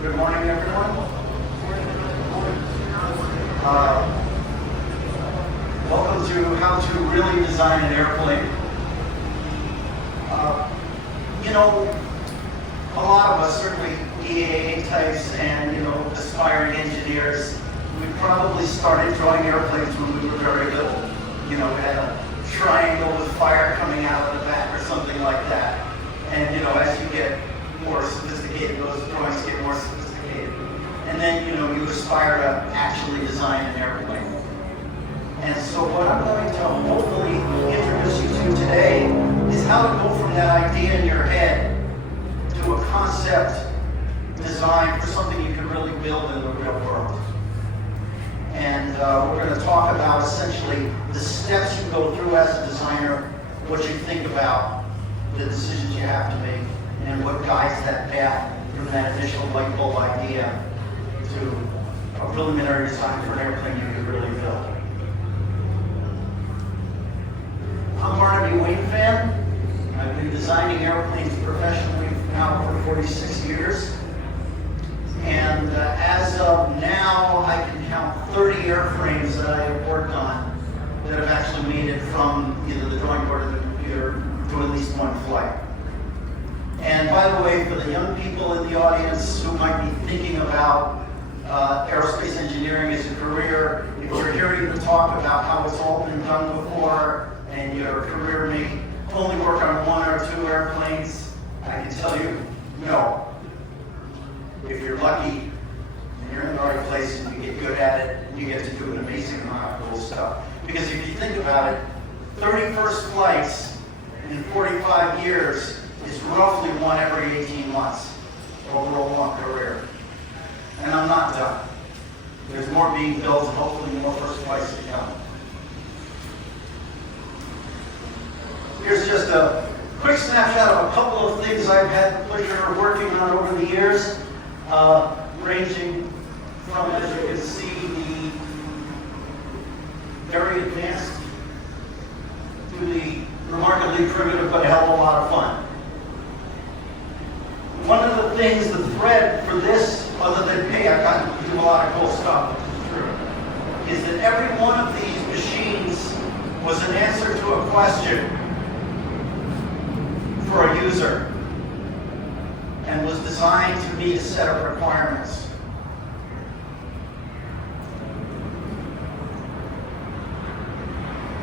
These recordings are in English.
Good morning, everyone. Welcome to How to Really Design an Airplane. A lot of us, certainly EAA types and, aspiring engineers, we probably started drawing airplanes when we were very little. We had a triangle with fire coming out of the back or something like that. And, as you get more sophisticated, those drawings get more sophisticated. And then, you aspire to actually design an airplane. And so what I'm going to hopefully introduce you to today is how to go from that idea in your head to a concept design for something you can really build in the real world. And we're going to talk about essentially the steps you go through as a designer, what you think about, the decisions you have to make, and what guides that path from that initial light bulb idea to a preliminary design for an airplane you can really build. I'm Barnaby Wayne fan. I've been designing airplanes professionally now for 46 years. And as of now, I can count 30 airframes that I have worked on that have actually made it from either the drawing board or the computer to at least one flight. And by the way, for the young people in the audience who might be thinking about aerospace engineering as a career, if you're hearing the talk about how it's all been done before and your career may only work on one or two airplanes, I can tell you, no. If you're lucky and you're in the right place and you get good at it, you get to do an amazing amount of cool stuff. Because if you think about it, 30 first flights in 45 years is roughly one every 18 months over a long career. And I'm not done. There's more being built and hopefully more first flights to come. Here's just a quick snapshot of a couple of things I've had the pleasure of working on over the years, ranging from, as you can see, the very advanced to the remarkably primitive but a hell of a lot of fun. One of the things, the thread for this, other than, hey, I've gotten to do a lot of cool stuff, is that every one of these machines was an answer to a question for a user and was designed to meet a set of requirements.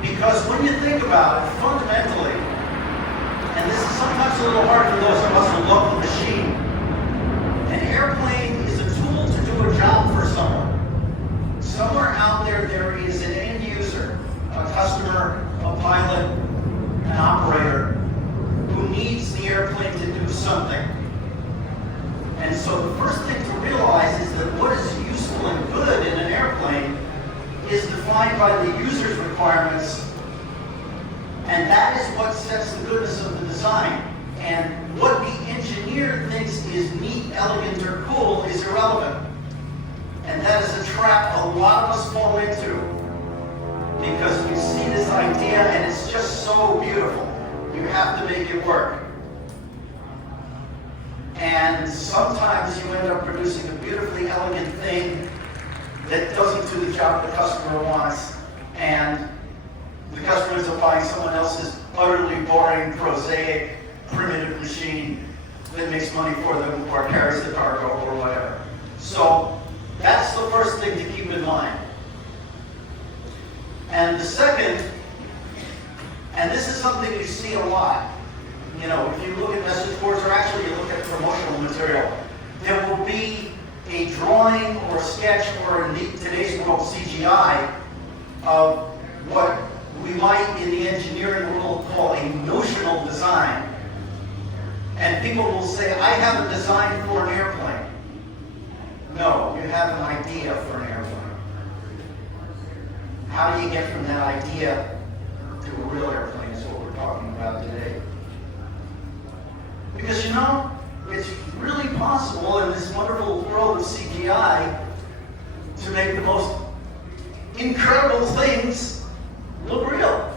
Because when you think about it, fundamentally, and this is sometimes a little hard for those of us who love the machine, an airplane is a tool to do a job for someone. Somewhere out there, there is an end user, a customer, a pilot, an operator, who needs the airplane to do something. And so the first thing to realize is that what is useful and good in an airplane is defined by the user's requirements, and that is what sets the goodness of the design. And what the engineer thinks is neat, elegant, or cool is irrelevant. And that is a trap a lot of us fall into, because we see this idea and it's just so beautiful. You have to make it work. And sometimes you end up producing a beautifully elegant thing that doesn't do the job the customer wants, and the customer ends up buying someone else's utterly boring, prosaic, primitive machine that makes money for them or carries the cargo or whatever. So that's the first thing to keep in mind. And the second, and this is something you see a lot, if you look at message boards or actually you look at promotional material, there will be a drawing or sketch or in today's world CGI of what we might in the engineering world call a notional design. And people will say, I have a design for an airplane. No, you have an idea for an airplane. How do you get from that idea to a real airplane is what we're talking about today. Because it's really possible in this wonderful world of CGI to make the most incredible things look real.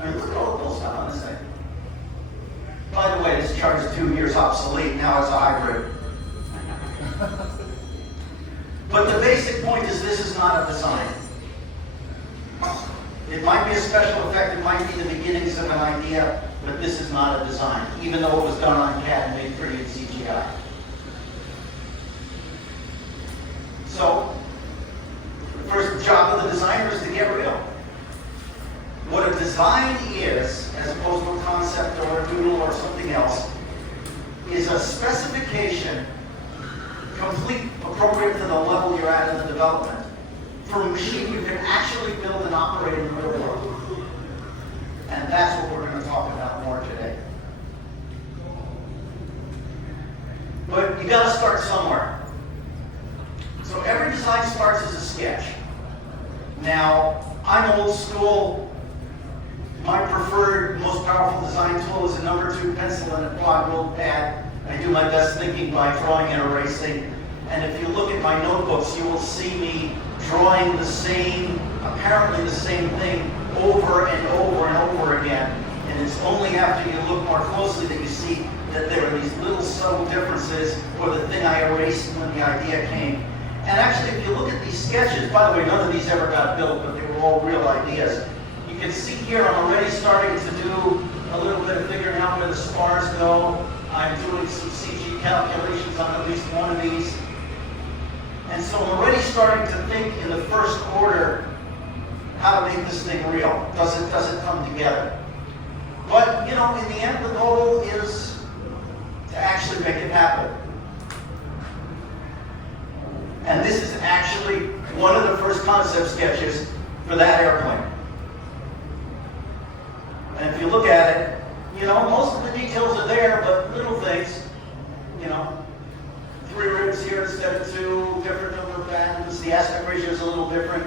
I mean, look at all the cool stuff on this thing. By the way, this chart is 2 years obsolete. Now it's a hybrid. But the basic point is this is not a design. It might be a special effect, it might be the beginnings of an idea, but this is not a design, even though it was done on CAD and made pretty in CGI. So, the first job of the designer is to get real. What a design is, as opposed to a concept or a doodle or something else, is a specification complete, appropriate to the level you're at in the development, for a machine you can actually build and operate in the real world. And that's what we're going to talk about more today. But you got to start somewhere. So every design starts as a sketch. Now, I'm old school. My preferred, most powerful design tool is a number 2 pencil and a quad ruled pad. I do my best thinking by drawing and erasing. And if you look at my notebooks, you will see me drawing the same, apparently the same thing over and over and over again. And it's only after you look more closely that you see that there are these little subtle differences, or the thing I erased when the idea came. And actually, if you look at these sketches, by the way, none of these ever got built, but they were all real ideas. You can see here I'm already starting to do a little bit of figuring out where the spars go. I'm doing some CG calculations on at least one of these. And so I'm already starting to think in the first order how to make this thing real. Does it come together? But, you know, in the end, the goal is to actually make it happen. And this is actually one of the first concept sketches for that airplane. And if you look at it, you know, most of the details are there, but little things, you know, 3 ribs here instead of 2, different number of bands, the aspect ratio is a little different.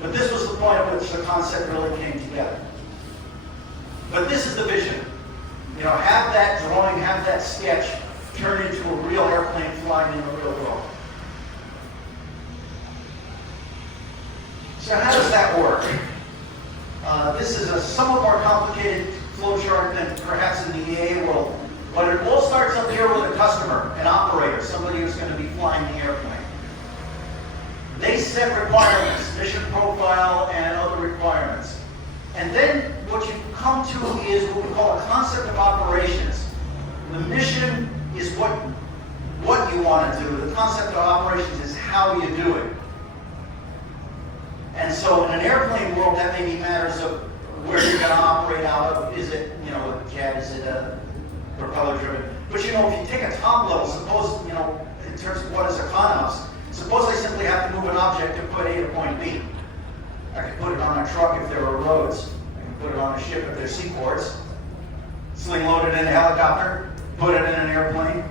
But this was the point at which the concept really came together. But this is the vision. You know, have that drawing, have that sketch turn into a real airplane flying in the real world. So how does that work? This is a somewhat more complicated flowchart than perhaps in the EAA world. But it all starts up here with a customer, an operator, somebody who's going to be flying the airplane. They set requirements, mission profile, and other requirements. And then what you come to is what we call a concept of operations. The mission is what you want to do. The concept of operations is how you do it. And so in an airplane world, that may be matters of where you're going to operate out of. Is it, you know, a jet? Is it a propeller driven? But you know, if you take a top level, suppose, you know, in terms of what is economics, suppose I simply have to move an object to point A to point B. I could put it on a truck if there are roads. I can put it on a ship if there's seaports. Sling load it in a helicopter, put it in an airplane,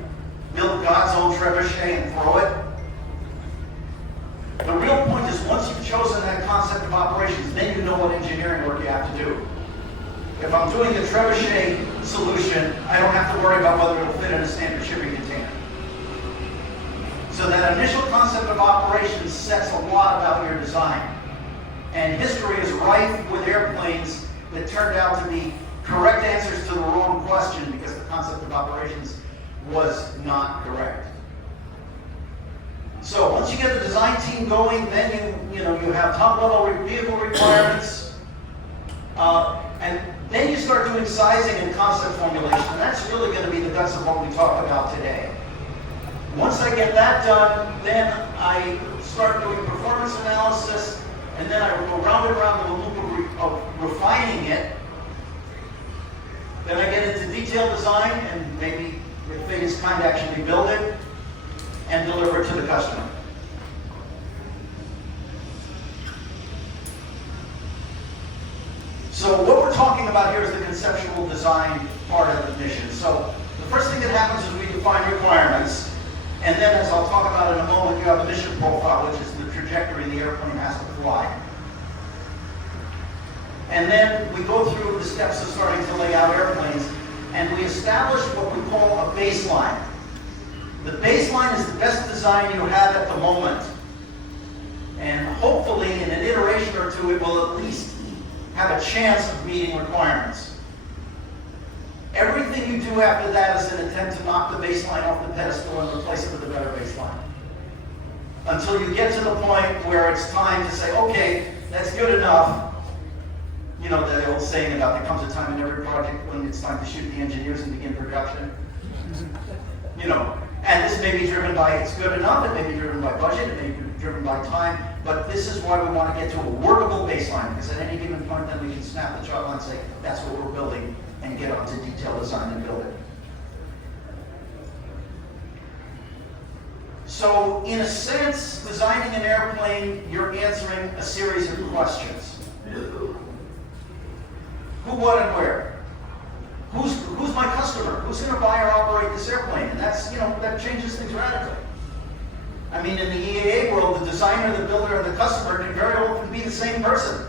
build God's own trebuchet and throw it. The real point is once you've chosen that concept of operations, then you know what engineering work you have to do. If I'm doing the trebuchet solution, I don't have to worry about whether it'll fit in a standard shipping container. So that initial concept of operations sets a lot about your design. And history is rife with airplanes that turned out to be correct answers to the wrong question because the concept of operations was not correct. So once you get the design team going, then you have top-level vehicle requirements, and then you start doing sizing and concept formulation. And that's really going to be the guts of what we talk about today. Once I get that done, then I start doing performance analysis, and then I go round and round the loop of refining it. Then I get into detailed design, and maybe if things kind of actually build it and deliver it to the customer. So what we're talking about here is the conceptual design part of the mission. So the first thing that happens is we define requirements, and then as I'll talk about in a moment, you have a mission profile, which is the trajectory the airplane has to fly. And then we go through the steps of starting to lay out airplanes, and we establish what we call a baseline. The baseline is the best design you have at the moment. And hopefully, in an iteration or two, it will at least have a chance of meeting requirements. Everything you do after that is an attempt to knock the baseline off the pedestal and replace it with a better baseline. until you get to the point where it's time to say, okay, that's good enough. You know, the old saying about there comes a time in every project when it's time to shoot the engineers and begin production. You know, and this may be driven by it's good enough, it may be driven by budget, it may be driven by time, but this is why we want to get to a workable baseline, because at any given point then we can snap the chalk line and say, that's what we're building, and get on to detailed design and build it. So, in a sense, designing an airplane, you're answering a series of questions. Who, what, and where? Who's my customer? Who's going to buy or operate this airplane? And that's, you know, that changes things radically. I mean, in the EAA world, the designer, the builder, and the customer can very often be the same person.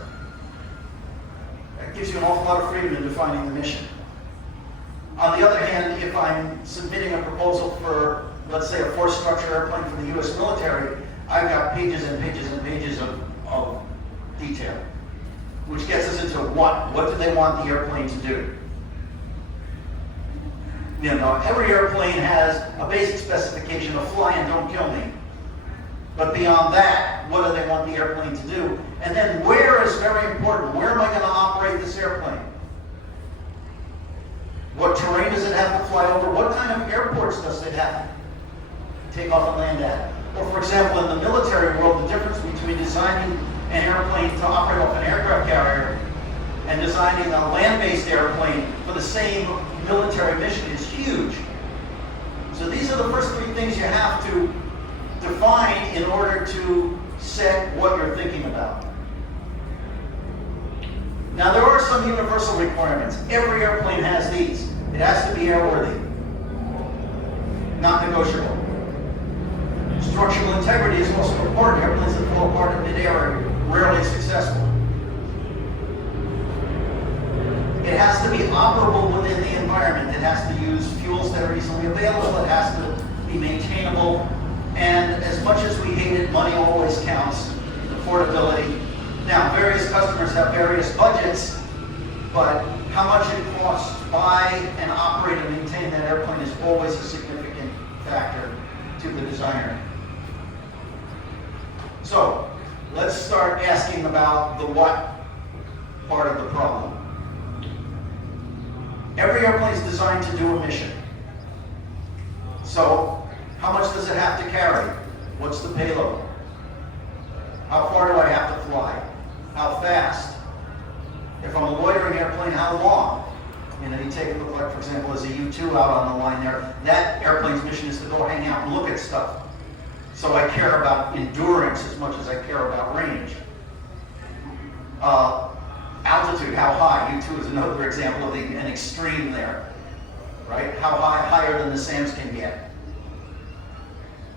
That gives you an awful lot of freedom in defining the mission. On the other hand, if I'm submitting a proposal for, let's say, a force structure airplane for the U.S. military, I've got pages and pages and pages of detail, which gets us into what. What do they want the airplane to do? You know, every airplane has a basic specification of fly and don't kill me. But beyond that, what do they want the airplane to do? And then where is very important. Where am I going to operate this airplane? What terrain does it have to fly over? What kind of airports does it have to take off and land at? Or for example, in the military world, the difference between designing an airplane to operate off an aircraft carrier and designing a land-based airplane for the same military mission is huge. So these are the first three things you have to define in order to set what you're thinking about. Now there are some universal requirements. Every airplane has these. It has to be airworthy. Not negotiable. Structural integrity is also important. Airplanes that fall apart in midair are rarely successful. It has to be operable within the environment. It has to use fuels that are easily available. It has to be maintainable. And as much as we hate it, money always counts. Affordability. Now, various customers have various budgets, but how much it costs to buy and operate and maintain that airplane is always a significant factor to the designer. So, let's start asking about the what part of the problem. Every airplane is designed to do a mission. So, how much does it have to carry? What's the payload? How far do I have to fly? How fast? If I'm a loitering airplane, how long? You know, you take a look like, for example, as a U-2 out on the line there, that airplane's mission is to go hang out and look at stuff. So I care about endurance as much as I care about range. Altitude, how high? U-2 is another example of an extreme there, right? How high, higher than the SAMs can get.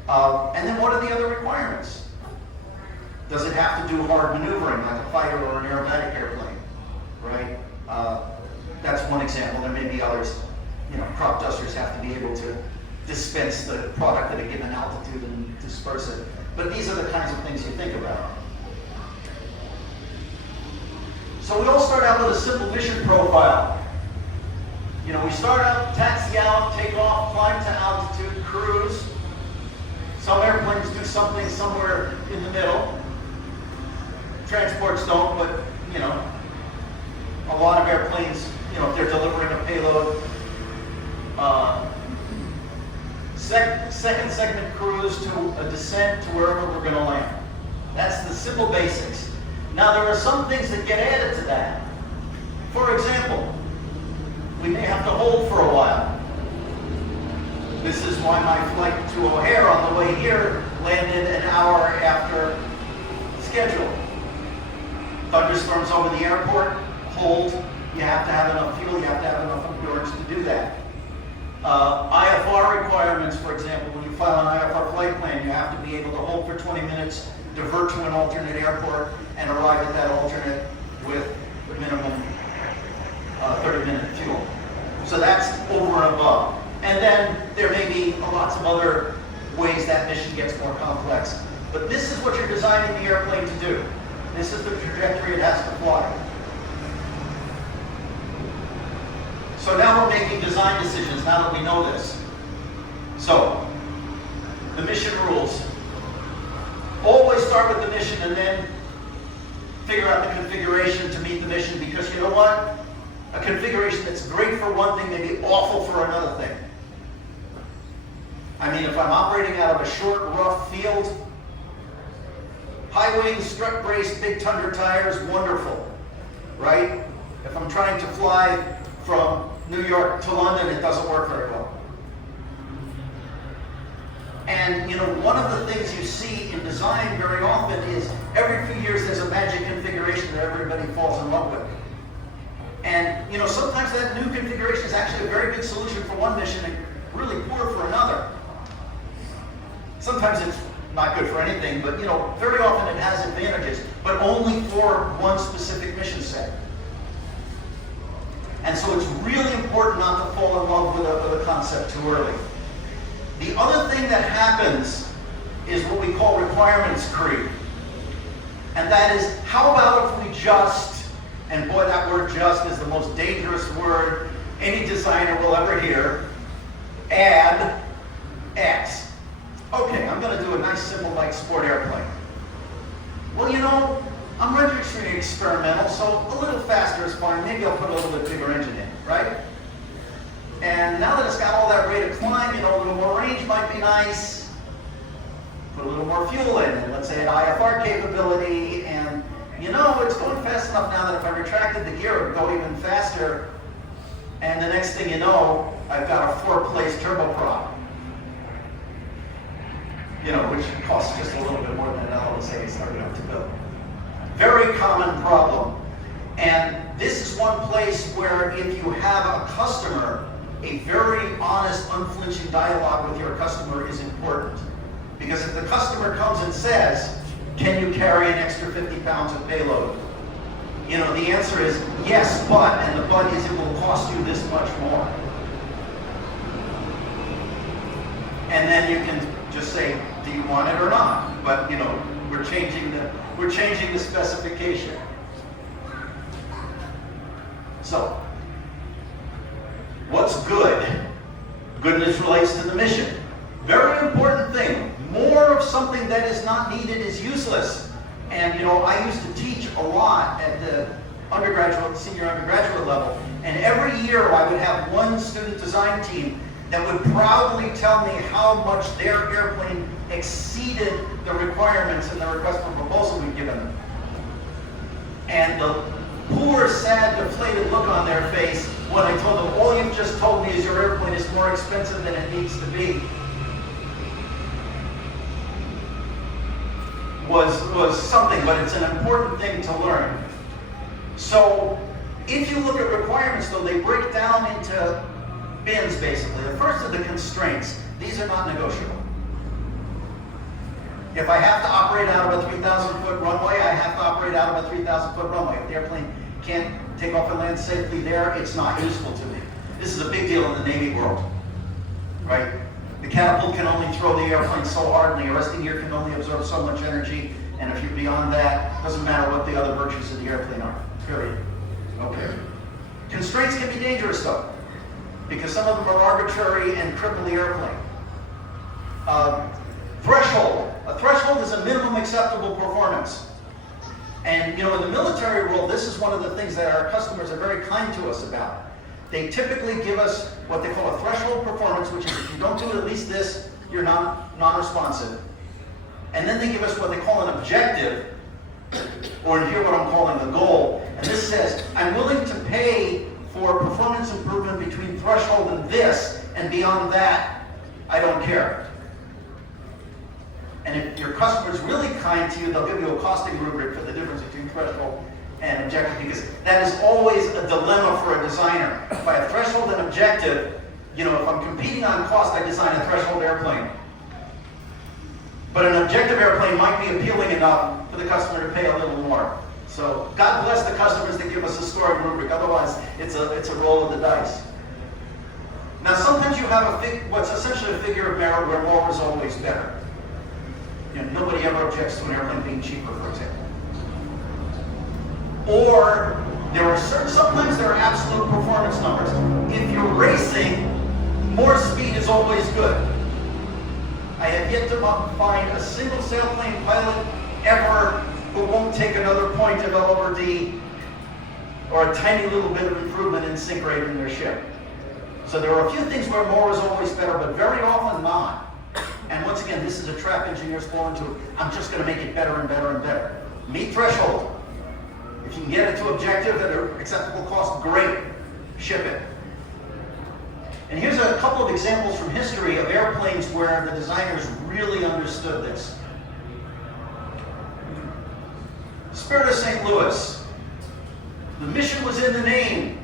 And then what are the other requirements? Does it have to do hard maneuvering like a fighter or an aerobatic airplane, right? That's one example. There may be others. You know, crop dusters have to be able to dispense the product at a given altitude and disperse it. But these are the kinds of things you think about. So we all start out with a simple mission profile. You know, we start out, taxi out, take off, climb to altitude, cruise. Some airplanes do something somewhere in the middle. Transports don't, but, you know, a lot of airplanes, you know, if they're delivering a payload, second segment cruise to a descent to wherever we're going to land. That's the simple basics. Now, there are some things that get added to that. For example, we may have to hold for a while. This is why my flight to O'Hare on the way here landed an hour after schedule. Thunderstorms over the airport, hold. You have to have enough fuel, you have to have enough endurance to do that. IFR requirements, for example, when you file an IFR flight plan, you have to be able to hold for 20 minutes, divert to an alternate airport, and arrive at that alternate with minimum 30-minute fuel. So that's over and above. And then there may be lots of other ways that mission gets more complex. But this is what you're designing the airplane to do. This is the trajectory it has to fly. So now we're making design decisions, now that we know this. So, the mission rules. start with the mission and then figure out the configuration to meet the mission, because you know what? A configuration that's great for one thing may be awful for another thing. I mean, if I'm operating out of a short, rough field, high wings, strut brace, big Tundra tires, wonderful, right? If I'm trying to fly from New York to London, it doesn't work very well. And you know, one of the things you see in design very often is every few years there's a magic configuration that everybody falls in love with. And you know, sometimes that new configuration is actually a very good solution for one mission and really poor for another. Sometimes it's not good for anything, but you know, very often it has advantages, but only for one specific mission set. And so it's really important not to fall in love with a concept too early. The other thing that happens is what we call requirements creep. And that is, how about if we just, and boy, that word just is the most dangerous word any designer will ever hear, add X. Okay, I'm going to do a nice simple light sport airplane. Well, you know, I'm registering experimental, so a little faster is fine. Maybe I'll put a little bit bigger engine in, right? And now that it's got all that rate of climb, you know, a little more range might be nice. Put a little more fuel in, and let's say an IFR capability, and you know, it's going fast enough now that if I retracted the gear, it would go even faster. And the next thing you know, I've got a 4-place turboprop. You know, which costs just a little bit more than an LSA starting up to build. Very common problem. And this is one place where if you have a customer, a very honest, unflinching dialogue with your customer is important. Because if the customer comes and says, can you carry an extra 50 pounds of payload? You know, the answer is yes, but, and the but is it will cost you this much more. And then you can just say, do you want it or not? But you know, we're changing the specification. So, what's good? Goodness relates to the mission. Very important thing. More of something that is not needed is useless. And you know, I used to teach a lot at the undergraduate, senior undergraduate level. And every year I would have one student design team that would proudly tell me how much their airplane exceeded the requirements in the request for proposal we'd given them. And the poor, sad, deflated look on their face when I told them, all you've just told me is your airplane is more expensive than it needs to be, was something, but it's an important thing to learn. So if you look at requirements, though, they break down into bins, basically. The first are the constraints. These are not negotiable. If I have to operate out of a 3,000-foot runway, I have to operate out of a 3,000-foot runway. If the airplane can't take off and land safely there, it's not useful to me. This is a big deal in the Navy world, right? The catapult can only throw the airplane so hard, and the arresting gear can only absorb so much energy, and if you're beyond that, it doesn't matter what the other virtues of the airplane are, period. Okay. Constraints can be dangerous, though, because some of them are arbitrary and cripple the airplane. Threshold. A threshold is a minimum acceptable performance. And you know, in the military world, this is one of the things that our customers are very kind to us about. They typically give us what they call a threshold performance, which is if you don't do at least this, you're non-responsive. And then they give us what they call an objective, or in here what I'm calling the goal. And this says, I'm willing to pay for performance improvement between threshold and this, and beyond that, I don't care. And if your customer is really kind to you, they'll give you a costing rubric for the difference between threshold and objective, because that is always a dilemma for a designer. By a threshold and objective, you know, if I'm competing on cost, I design a threshold airplane. But an objective airplane might be appealing enough for the customer to pay a little more. So God bless the customers that give us a scoring rubric. Otherwise, it's a roll of the dice. Now, sometimes you have what's essentially a figure of merit where more is always better. You know, nobody ever objects to an airplane being cheaper, for example. Or sometimes there are absolute performance numbers. If you're racing, more speed is always good. I have yet to find a single sailplane pilot ever, who won't take another point of L over D or a tiny little bit of improvement in sink rate in their ship. So there are a few things where more is always better, but very often not. And once again, this is a trap engineers fall into. I'm just going to make it better and better and better. Meet threshold. If you can get it to objective at an acceptable cost, great. Ship it. And here's a couple of examples from history of airplanes where the designers really understood this. Spirit of St. Louis. The mission was in the name.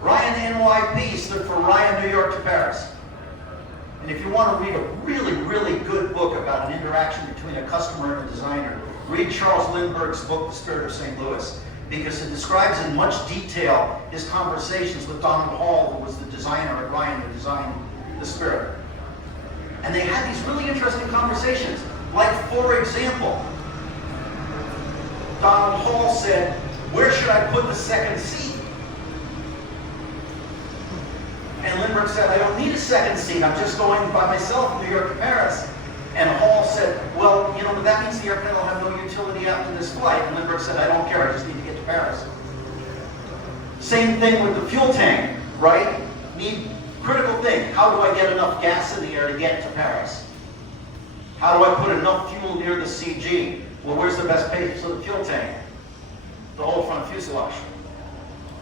Ryan NYP stood for Ryan, New York to Paris. And if you want to read a really, really good book about an interaction between a customer and a designer, read Charles Lindbergh's book, The Spirit of St. Louis, because it describes in much detail his conversations with Donald Hall, who was the designer at Ryan who designed the Spirit. And they had these really interesting conversations. Like, for example, Donald Hall said, "Where should I put the second seat?" And Lindbergh said, "I don't need a second seat. I'm just going by myself from New York to Paris." And Hall said, "Well, you know, but that means the airplane will have no utility after this flight." And Lindbergh said, "I don't care. I just need to get to Paris." Same thing with the fuel tank, right? Critical thing. How do I get enough gas in the air to get to Paris? How do I put enough fuel near the CG? Well, where's the best place for the fuel tank? The whole front fuselage.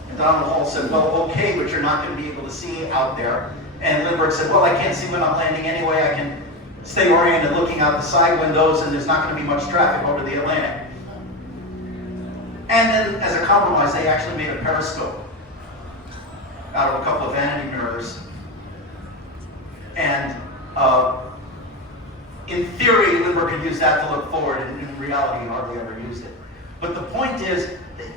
And Donald Hall said, "Well, okay, but you're not going to be able to see out there." And Lindbergh said, "Well, I can't see when I'm landing anyway. I can stay oriented looking out the side windows, and there's not going to be much traffic over the Atlantic." And then, as a compromise, they actually made a periscope out of a couple of vanity mirrors. And in theory, Lindbergh could use that to look forward, and in reality, he hardly ever used it. But the point is,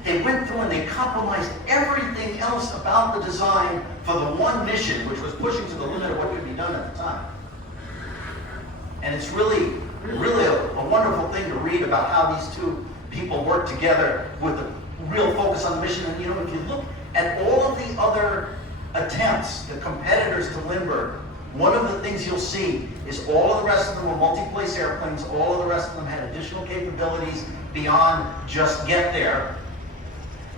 they went through and they compromised everything else about the design for the one mission, which was pushing to the limit of what could be done at the time. And it's really, really a wonderful thing to read about how these two people work together with a real focus on the mission. And you know, if you look at all of the other attempts, the competitors to Lindbergh, one of the things you'll see is all of the rest of them were multi-place airplanes. All of the rest of them had additional capabilities beyond just get there,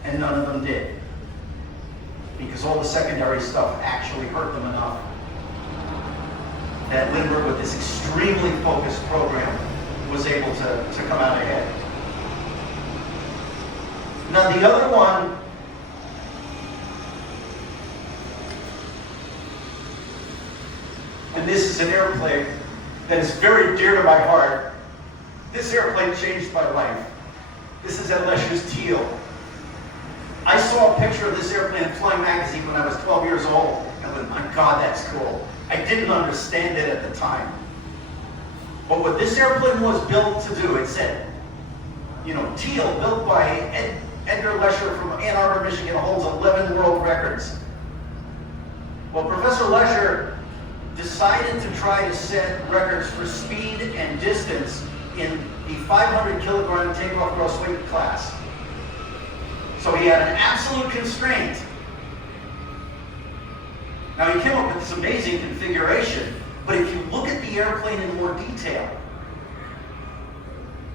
and none of them did. Because all the secondary stuff actually hurt them enough that Lindbergh, with this extremely focused program, was able to come out ahead. Now the other one, and this is an airplane that is very dear to my heart. This airplane changed my life. This is Ed Lesher's Teal. I saw a picture of this airplane in Flying Magazine when I was 12 years old, and went, "My God, that's cool." I didn't understand it at the time. But what this airplane was built to do, it said, you know, Teal, built by Edgar Lesher from Ann Arbor, Michigan, holds 11 world records. Well, Professor Lesher decided to try to set records for speed and distance in the 500 kilogram takeoff gross weight class. So he had an absolute constraint. Now he came up with this amazing configuration, but if you look at the airplane in more detail,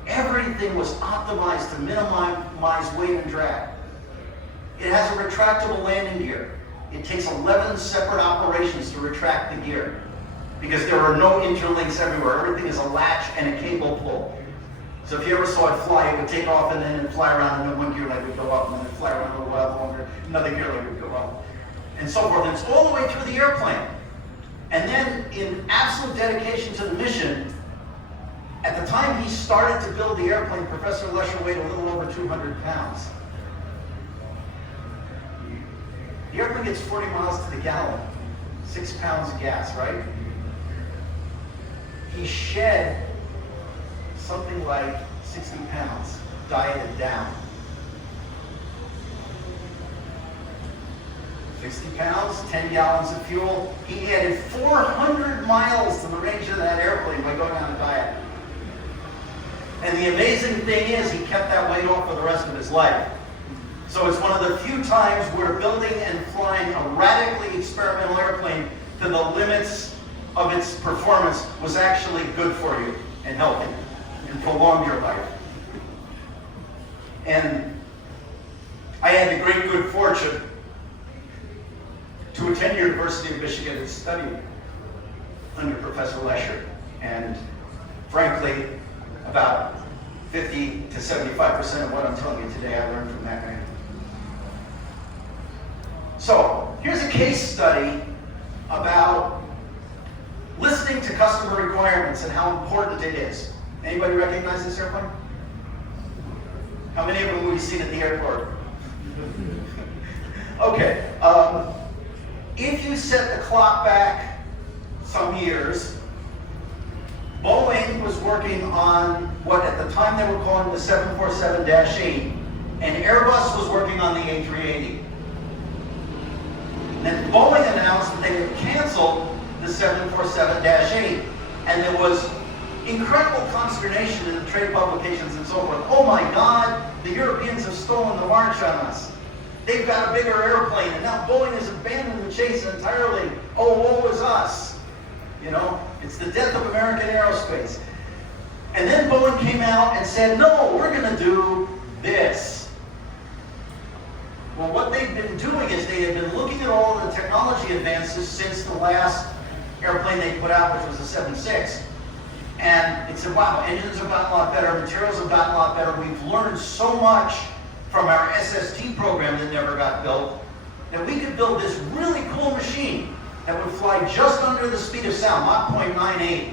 everything was optimized to minimize weight and drag. It has a retractable landing gear. It takes 11 separate operations to retract the gear because there are no interlinks everywhere. Everything is a latch and a cable pull. So if you ever saw it fly, it would take off and then it'd fly around, and then one gear leg would go up, and then it'd fly around a little while longer, another gear leg would go up, and so forth. And it's all the way through the airplane. And then, in absolute dedication to the mission, at the time he started to build the airplane, Professor Lesher weighed a little over 200 pounds. The airplane gets 40 miles to the gallon, 6 pounds of gas, right? He shed something like 60 pounds, dieted down. 60 pounds, 10 gallons of fuel. He added 400 miles to the range of that airplane by going on a diet. And the amazing thing is, he kept that weight off for the rest of his life. So it's one of the few times where building and flying a radically experimental airplane to the limits of its performance was actually good for you and healthy. and prolonged your life. And I had the great good fortune to attend University of Michigan and study under Professor Lesher. And frankly, about 50 to 75% of what I'm telling you today I learned from that guy. So, here's a case study about listening to customer requirements and how important it is. Anybody recognize this airplane? How many of them have we seen at the airport? Okay. If you set the clock back some years, Boeing was working on what at the time they were calling the 747-8, and Airbus was working on the A380. And Boeing announced that they had canceled the 747-8, and there was incredible consternation in the trade publications and so forth. Oh my God, the Europeans have stolen the march on us. They've got a bigger airplane, and now Boeing has abandoned the chase entirely. Oh, woe is us. You know, it's the death of American aerospace. And then Boeing came out and said, no, we're going to do this. Well, what they've been doing is they have been looking at all the technology advances since the last airplane they put out, which was the 76. And it said, wow, engines have gotten a lot better, materials have gotten a lot better. We've learned so much from our SST program that never got built, that we could build this really cool machine that would fly just under the speed of sound, Mach 0.98,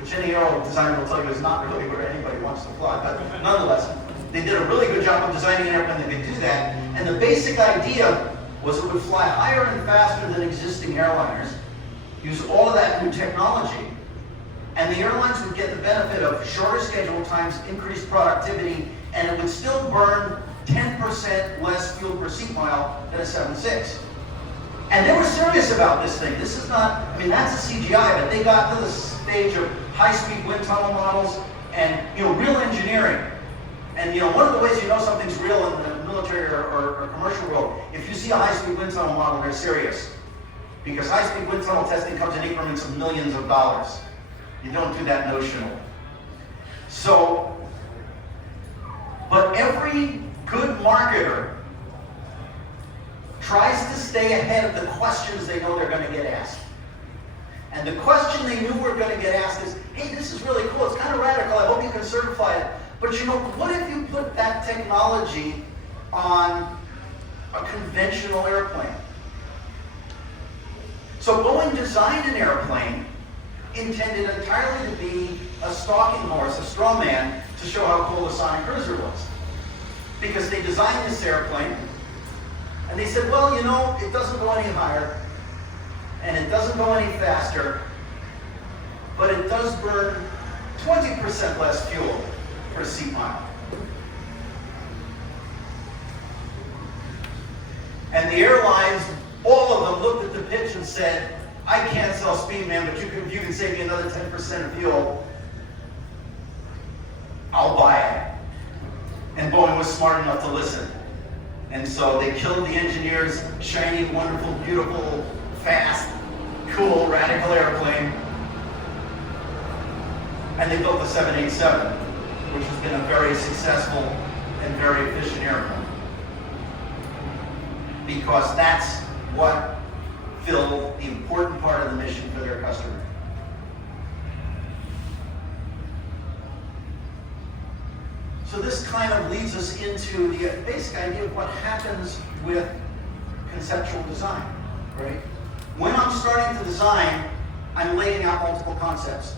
which any aero designer will tell you is not really where anybody wants to fly. But nonetheless, they did a really good job of designing an airplane that could do that. And the basic idea was it would fly higher and faster than existing airliners, use all of that new technology, and the airlines would get the benefit of shorter schedule times, increased productivity, and it would still burn 10% less fuel per seat mile than a 7.6. And they were serious about this thing. This is not, I mean, that's a CGI, but they got to the stage of high-speed wind tunnel models and, real engineering. And, one of the ways you know something's real in the military or commercial world, if you see a high-speed wind tunnel model, they're serious. Because high-speed wind tunnel testing comes in increments of millions of dollars. You don't do that notional. So, but every good marketer tries to stay ahead of the questions they know they're going to get asked. And the question they knew were going to get asked is, hey, this is really cool, it's kind of radical, I hope you can certify it. But what if you put that technology on a conventional airplane? So Boeing designed an airplane intended entirely to be a stalking horse, a straw man, to show how cool a Sonic Cruiser was. Because they designed this airplane, and they said, well, it doesn't go any higher, and it doesn't go any faster, but it does burn 20% less fuel per seat mile. And the airlines, all of them, looked at the pitch and said, I can't sell Speedman, but if you can save me another 10% of fuel, I'll buy it. And Boeing was smart enough to listen. And so they killed the engineer's shiny, wonderful, beautiful, fast, cool, radical airplane. And they built the 787, which has been a very successful and very efficient airplane. Because that's what filled the important part of the mission for their customer. So this kind of leads us into the basic idea of what happens with conceptual design, right? When I'm starting to design, I'm laying out multiple concepts.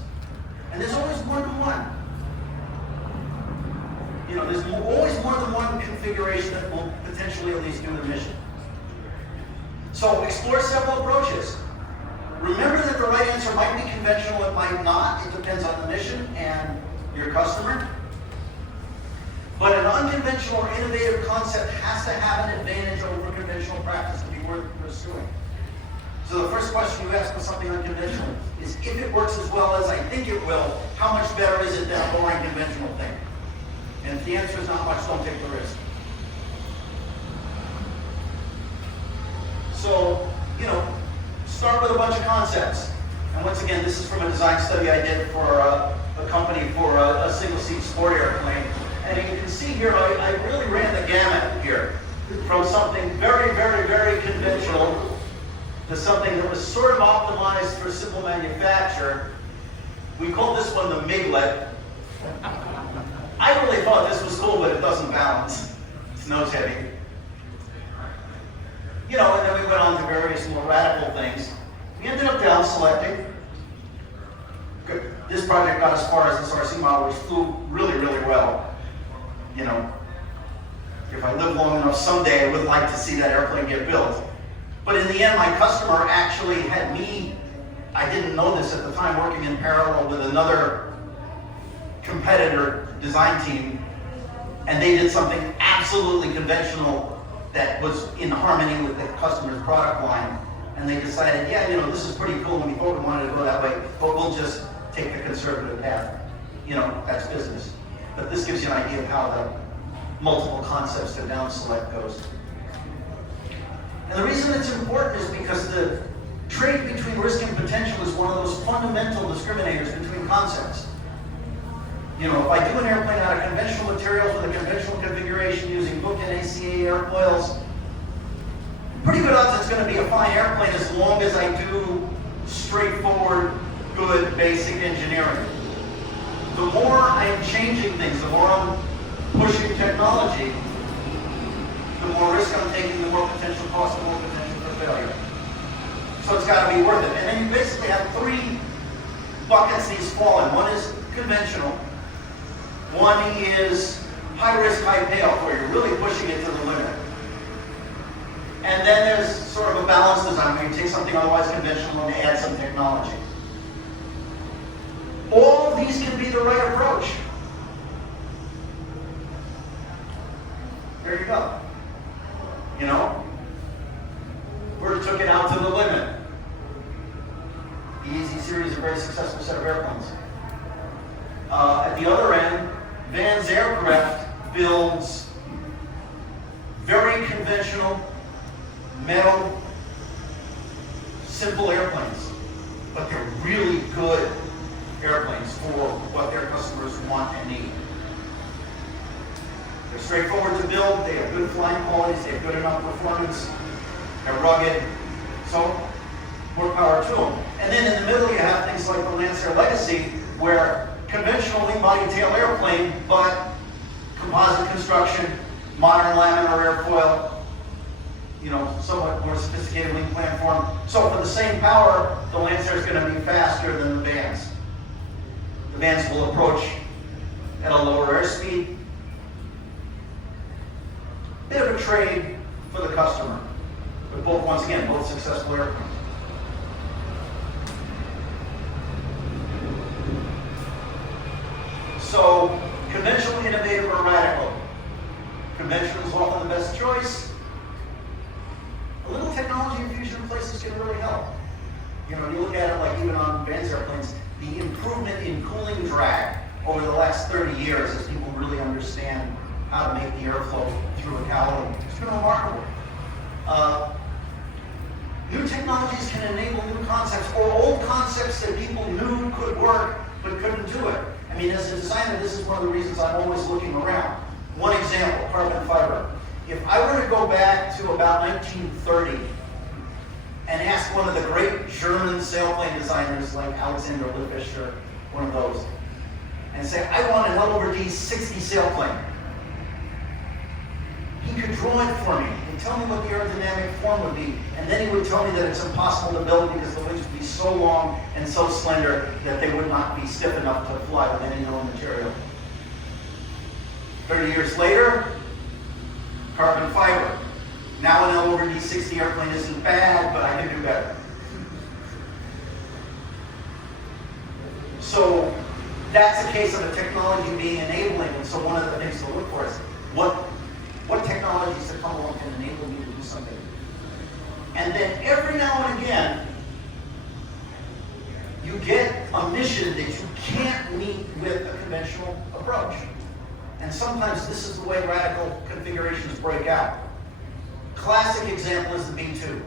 And there's always more than one. There's always more than one configuration that will potentially at least do the mission. So explore several approaches. Remember that the right answer might be conventional, it might not. It depends on the mission and your customer. But an unconventional or innovative concept has to have an advantage over conventional practice to be worth pursuing. So the first question you ask for something unconventional is, if it works as well as I think it will, how much better is it than a boring conventional thing? And if the answer is not much, don't take the risk. So, start with a bunch of concepts. And once again, this is from a design study I did for a company for a to something that was sort of optimized for simple manufacture. We call this one the Miglet. I really thought this was cool, but it doesn't balance. It's nose heavy. You know, and then we went on to various more radical things. We ended up down selecting. This project got as far as this RC model, which flew really, really well. You know, if I live long enough someday, I would like to see that airplane get built. But in the end, my customer actually had me, I didn't know this at the time, working in parallel with another competitor design team, and they did something absolutely conventional that was in harmony with the customer's product line. And they decided, yeah, you know, this is pretty cool, and we thought we wanted to go that way, but we'll just take the conservative path. You know, that's business. But this gives you an idea of how the multiple concepts to down select goes. And the reason it's important is because the trait between risk and potential is one of those fundamental discriminators between concepts. You know, if I do an airplane out of conventional materials with a conventional configuration using book and EAA airfoils, pretty good odds it's going to be a fine airplane as long as I do straightforward, good, basic engineering. The more I am changing things, the more I'm pushing technology, the more risk I'm taking, the more potential cost, the more potential for failure. So it's got to be worth it. And then you basically have three buckets these fall in. One is conventional. One is high risk, high payoff, where you're really pushing it to the limit. And then there's sort of a balanced design where you take something otherwise conventional and add some technology. All of these can be the right approach. There you go. You know, Bird took it out to the limit. The Easy Series is a very successful set of airplanes. At the other end, Van's Aircraft builds very conventional, metal, simple airplanes, but they're really good airplanes for what their customers want and need. They're straightforward to build, they have good flying qualities, they have good enough performance, they're rugged, so more power to them. And then in the middle you have things like the Lancer Legacy, where conventional wing body tail airplane, but composite construction, modern laminar airfoil, you know, somewhat more sophisticated wing platform. So for the same power, the Lancer is going to be faster than the Vans. The Vans will approach at a lower airspeed. Bit of a trade for the customer, but both, once again, both successful airplanes. So, conventional, innovative, or radical. Conventional is often the best choice. A little technology infusion in places can really help. You know, you look at it like even on Vans airplanes, the improvement in cooling drag over the last 30 years as people really understand how to make the airflow through a cowling. It's been remarkable. New technologies can enable new concepts, or old concepts that people knew could work but couldn't do it. I mean, as a designer, this is one of the reasons I'm always looking around. One example, carbon fiber. If I were to go back to about 1930 and ask one of the great German sailplane designers like Alexander Lippisch or one of those, and say, I want an L/D 60 sailplane. He could draw it for me and tell me what the aerodynamic form would be, and then he would tell me that it's impossible to build because the wings would be so long and so slender that they would not be stiff enough to fly with any known material. 30 years later, carbon fiber. Now an L/D 60 airplane isn't bad, but I can do better. So that's a case of a technology being enabling, and so one of the things to look for is what technologies that come along can enable me to do something. And then every now and again, you get a mission that you can't meet with a conventional approach. And sometimes this is the way radical configurations break out. Classic example is the B-2.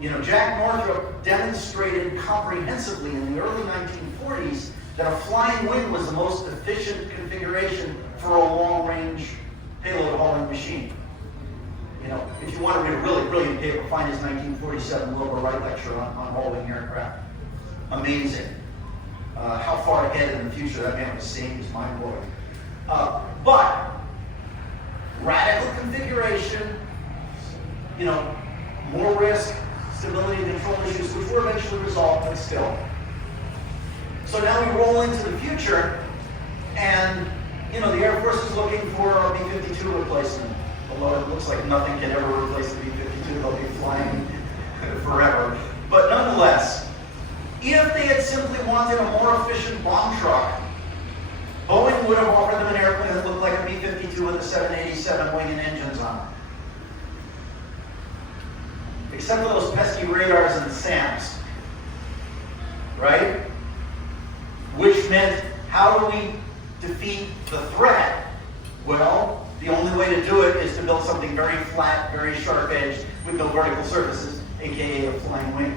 You know, Jack Northrop demonstrated comprehensively in the early 1940s that a flying wing was the most efficient configuration for a long-range payload hauling machine. You know, if you want to read a really brilliant paper, find his 1947 Wilbur Wright lecture on all-wing aircraft. Amazing. How far ahead in the future that man was seeing is mind-blowing. But radical configuration, you know, more risk, stability and control issues, which were eventually resolved, but still. So now we roll into the future, and you know, the Air Force is looking for a B-52 replacement. Although it looks like nothing can ever replace the B-52, they'll be flying forever. But nonetheless, if they had simply wanted a more efficient bomb truck, Boeing would have offered them an airplane that looked like a B-52 with a 787 wing and engines on it. Except for those pesky radars and SAMs, right? Which meant, how do we defeat the threat? Well, the only way to do it is to build something very flat, very sharp-edged, with no vertical surfaces, aka a flying wing.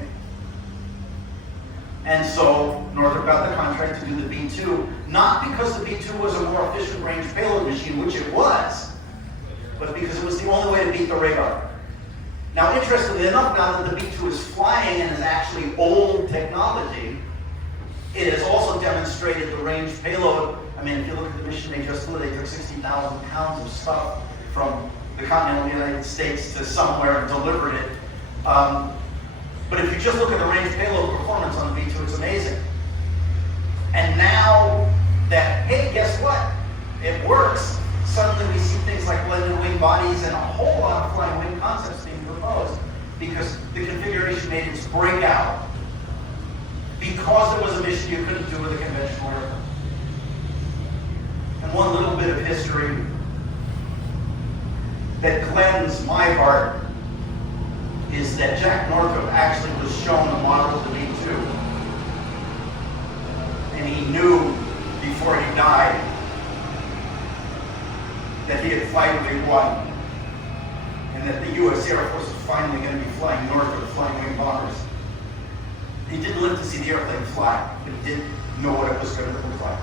And so Northrop got the contract to do the B-2, not because the B-2 was a more efficient range payload machine, which it was, but because it was the only way to beat the radar. Now, interestingly enough, now that the B-2 is flying and is actually old technology, it has also demonstrated the range payload. I mean, if you look at the mission they just flew, they took 60,000 pounds of stuff from the continental United States to somewhere and delivered it. But if you just look at the range payload performance on the B-2, it's amazing. And now that, hey, guess what? It works. Suddenly we see things like blended wing bodies and a whole lot of flying wing concepts being proposed because the configuration made its breakout because it was a mission you couldn't do with a conventional airplane. And one little bit of history that gladdens my heart is that Jack Northrop actually was shown a model of the B-2. And he knew before he died that he had finally won. And that the U.S. Air Force was finally going to be flying Northrop flying wing bombers. He didn't live to see the airplane fly, but he did know what it was going to look like.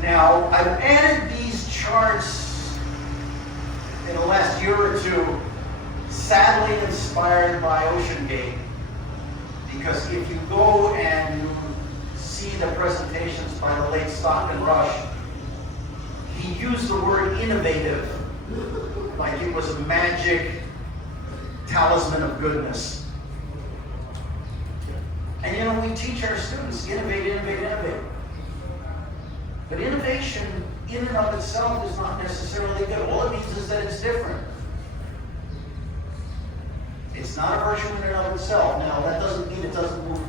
Now, I've added these charts in the last year or two, sadly inspired by OceanGate, because if you go and you see the presentations by the late Stockton Rush, he used the word innovative like it was a magic talisman of goodness. And you know, we teach our students, innovate, innovate, innovate. But innovation in and of itself is not necessarily good. All it means is that it's different. It's not a virtue in and of itself. Now, that doesn't mean it doesn't move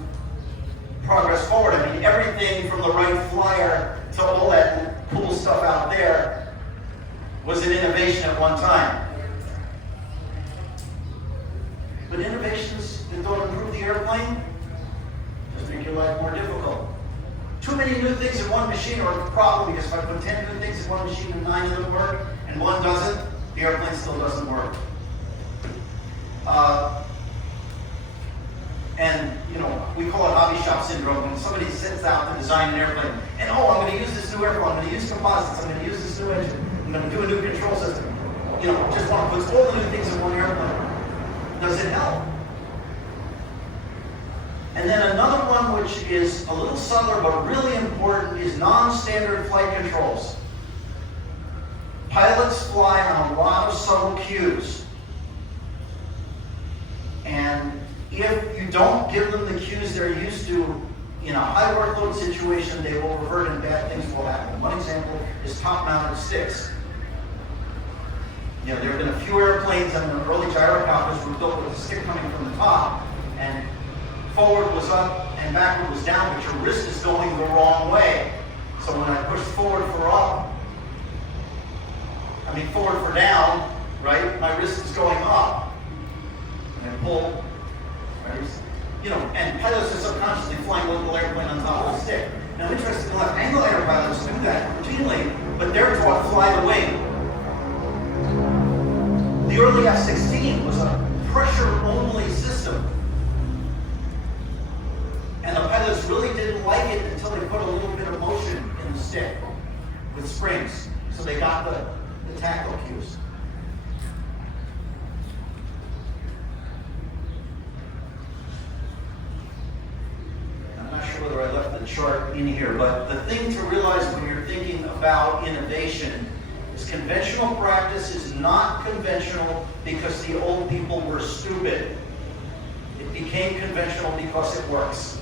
progress forward. I mean, everything from the Wright Flyer to all that cool stuff out there was an innovation at one time. But innovations that don't improve the airplane just make your life more difficult. Too many new things in one machine are a problem, because if I put 10 new things in one machine and 9 of them work, and one doesn't, the airplane still doesn't work. And, you know, we call it hobby shop syndrome. When somebody sets out to design an airplane, and I'm going to use this new airplane, I'm going to use composites, I'm going to use this new engine, I'm going to do a new control system. You know, just want to put all the new things in one airplane. Does it help? And then another one, which is a little subtler but really important, is non-standard flight controls. Pilots fly on a lot of subtle cues. And if you don't give them the cues they're used to in a high workload situation, they will revert and bad things will happen. One example is top-mounted sticks. You know, there have been a few airplanes and the early gyrocopters were built with a stick coming from the top, and forward was up and backward was down, but your wrist is going the wrong way. So when I push forward for up, forward for down, right, my wrist is going up. And I pull, right? You know, and pilots are subconsciously flying a little airplane on top of the stick. Now, interestingly enough, angle air pilots do that routinely, but they're taught to fly the wing. The early F-16 was a pressure-only system. And the pilots really didn't like it until they put a little bit of motion in the stick with springs. So they got the tactile cues. I'm not sure whether I left the chart in here, but the thing to realize when you're thinking about innovation is conventional practice is not conventional because the old people were stupid. It became conventional because it works.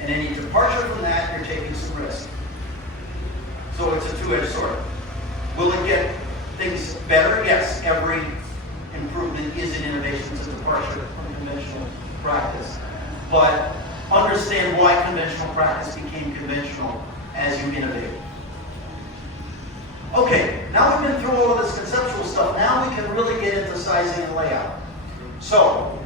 And any departure from that, you're taking some risk. So it's a two-edged sword. Will it get things better? Yes, every improvement is an innovation. It's a departure from conventional practice. But understand why conventional practice became conventional as you innovate. Okay, now we've been through all of this conceptual stuff. Now we can really get into sizing and layout. So,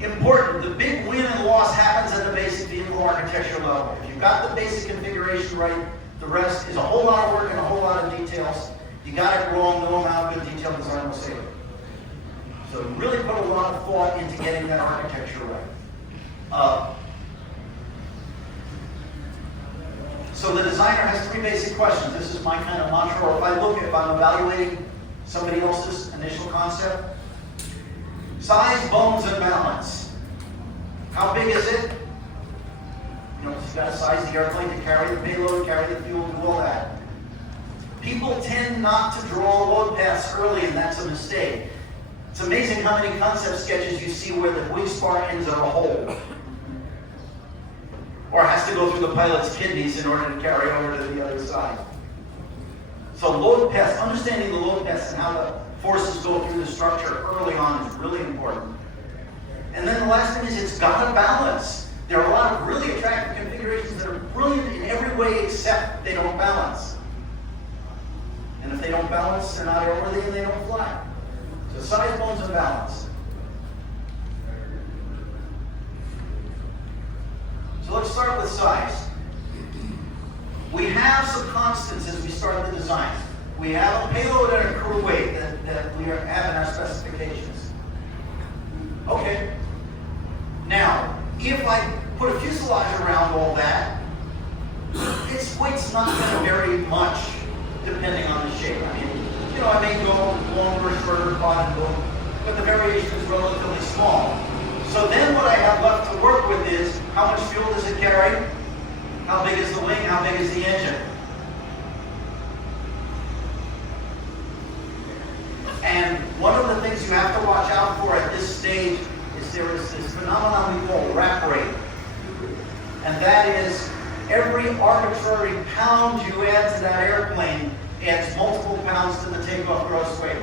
important, the big win and loss happens at the basic vehicle architecture level. If you've got the basic configuration right, the rest is a whole lot of work and a whole lot of details. You got it wrong, no amount of good detailed design will save it. So really put a lot of thought into getting that architecture right. So the designer has three basic questions. This is my kind of mantra, or if I'm evaluating somebody else's initial concept. Size, bones, and balance. How big is it? You know, it's got to size the airplane to carry the payload, carry the fuel, do all that. People tend not to draw load paths early, and that's a mistake. It's amazing how many concept sketches you see where the wing spar ends in a hole. Or has to go through the pilot's kidneys in order to carry over to the other side. So load paths, understanding the load paths and how the forces go through the structure early on is really important. And then the last thing is it's got to balance. There are a lot of really attractive configurations that are brilliant in every way except they don't balance. And if they don't balance, they're not airworthy and they don't fly. So size, bones, and balance. So let's start with size. We have some constants as we start the design. We have a payload and a crew weight that we have in our specifications. Okay. Now, if I put a fuselage around all that, its weight's not going to vary much depending on the shape. I mean, you know, I may go longer, shorter, quad, and boom, but the variation is relatively small. So then what I have left to work with is how much fuel does it carry? How big is the wing? How big is the engine? And one of the things you have to watch out for at this stage is there is this phenomenon we call wrap rate. And that is every arbitrary pound you add to that airplane adds multiple pounds to the takeoff gross weight.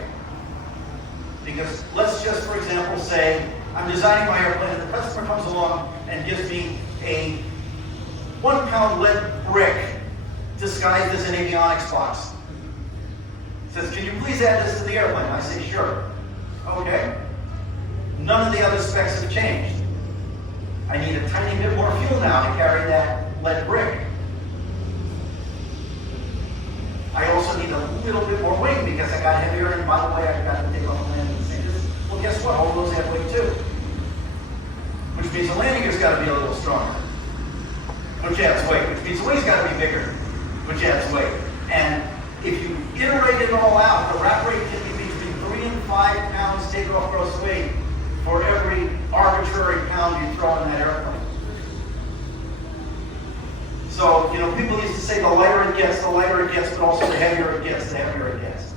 Because let's just, for example, say I'm designing my airplane and the customer comes along and gives me a 1 pound lead brick disguised as an avionics box. Says, can you please add this to the airplane? I say, sure. Okay. None of the other specs have changed. I need a tiny bit more fuel now to carry that lead brick. I also need a little bit more weight because I got heavier, and by the way, I got to take off the landing stages. Well, guess what? All those have weight too. Which means the landing gear's got to be a little stronger. Which adds weight. Which means the wing's got to be bigger. Which adds weight. And if you iterate it all out, the wrap rate can be between 3 and 5 pounds takeoff gross weight for every arbitrary pound you throw in that airplane. So, you know, people used to say the lighter it gets, but also the heavier it gets, the heavier it gets.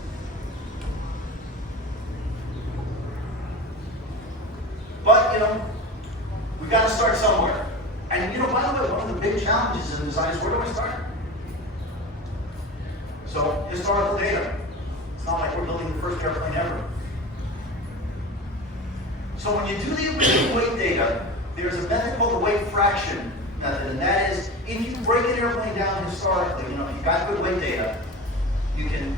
But, you know, we got to start somewhere. And, you know, by the way, one of the big challenges in design is where do I start? So, historical data. It's not like we're building the first airplane ever. So when you do the original weight data, there's a method called the weight fraction method, and that is, if you break an airplane down historically, you know, if you've got good weight data, you can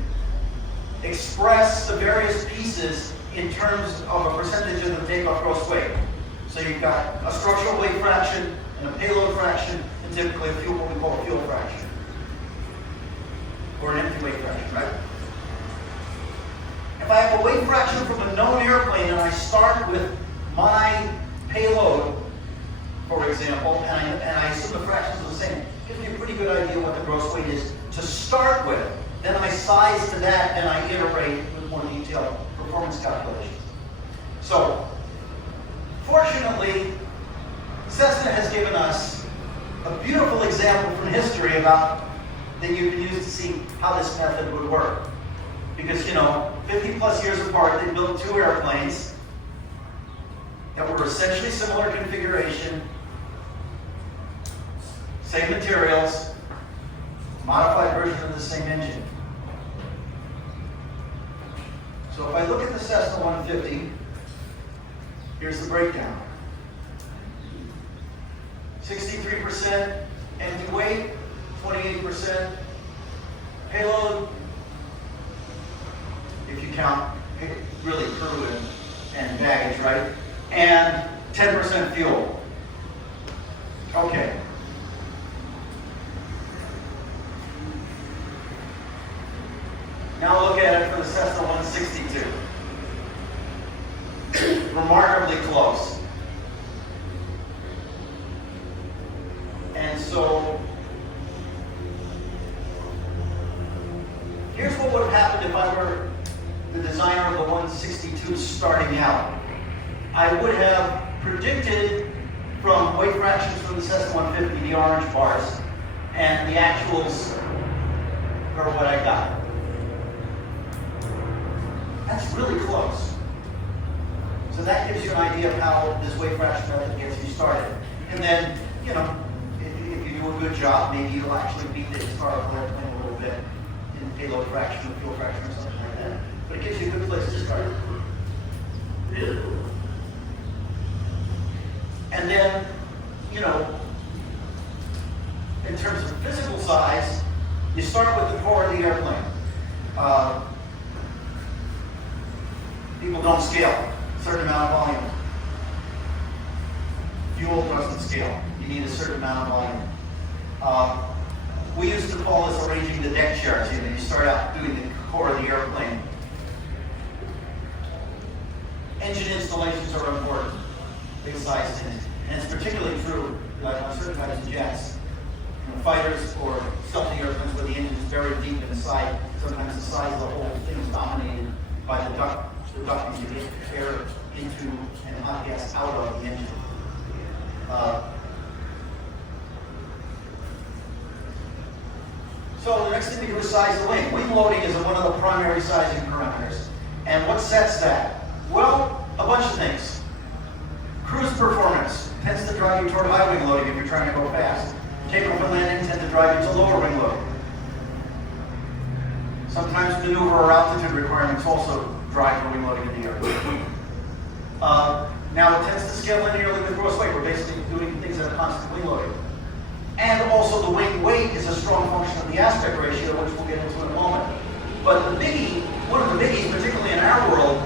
express the various pieces in terms of a percentage of the takeoff gross weight. So you've got a structural weight fraction and a payload fraction, and typically what we call a fuel fraction. Or an empty weight fraction, right? If I have a weight fraction from a known airplane and I start with my payload, for example, and I assume the fractions are the same, Gives me a pretty good idea what the gross weight is to start with. Then I size to that and I iterate with more detailed performance calculations. So, fortunately, Cessna has given us a beautiful example from history about that you can use to see how this method would work. Because, 50 plus years apart, they built two airplanes that were essentially similar configuration, same materials, modified version of the same engine. So if I look at the Cessna 150, here's the breakdown. 63% empty weight, 28% payload, if you count really crew and baggage, right? And 10% fuel. Okay. Now look at it for the Cessna 162. Remarkably close. And so, here's what would have happened if I were the designer of the 162 starting out. I would have predicted from weight fractions from the Cessna 150, the orange bars, and the actuals are what I got. That's really close. So that gives you an idea of how this weight fraction method gets you started. And then, if you do a good job, maybe you'll actually beat the historical airplane a little bit in payload fraction or fuel fraction or something like that. But it gives you a good place to start. And then, in terms of physical size, you start with the core of the airplane. People don't scale a certain amount of volume. Fuel doesn't scale. You need a certain amount of volume. We used to call this arranging the deck chairs. You start out doing the core of the airplane. Engine installations are important, big size things. And it's particularly true on certain types of jets. Fighters or stealthy airplanes where the engine is buried deep inside. Sometimes the size of the whole thing is dominated by the ducting to get air into and hot gas out of the engine. So the next thing we do is size the wing. Wing loading is one of the primary sizing parameters. And what sets that? Well, a bunch of things. Cruise performance tends to drive you toward high wing loading if you're trying to go fast. Takeoff and landing tend to drive you to lower wing loading. Sometimes maneuver or altitude requirements also drive your wing loading in the air. Now it tends to scale linearly with gross weight. We're basically doing things at a constant wing loading. And also the wing weight is a strong function of the aspect ratio, which we'll get into in a moment. But the biggie, one of the biggies, particularly in our world,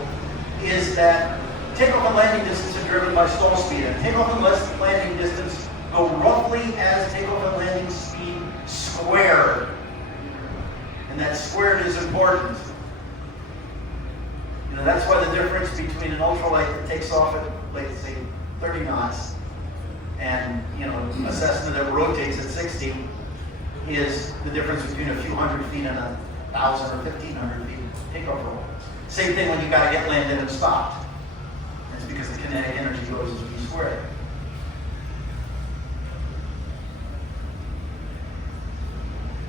is that takeoff and landing distance is driven by stall speed. And takeoff and landing distance go roughly as takeoff and landing speed squared. And that squared is important. That's why the difference between an ultralight that takes off at, like, say, 30 knots and, a Cessna that rotates at 60 is the difference between a few hundred feet and 1,000 or 1,500 feet takeoff roll. Same thing when you got to get landed and stopped. It's because the kinetic energy goes as v squared.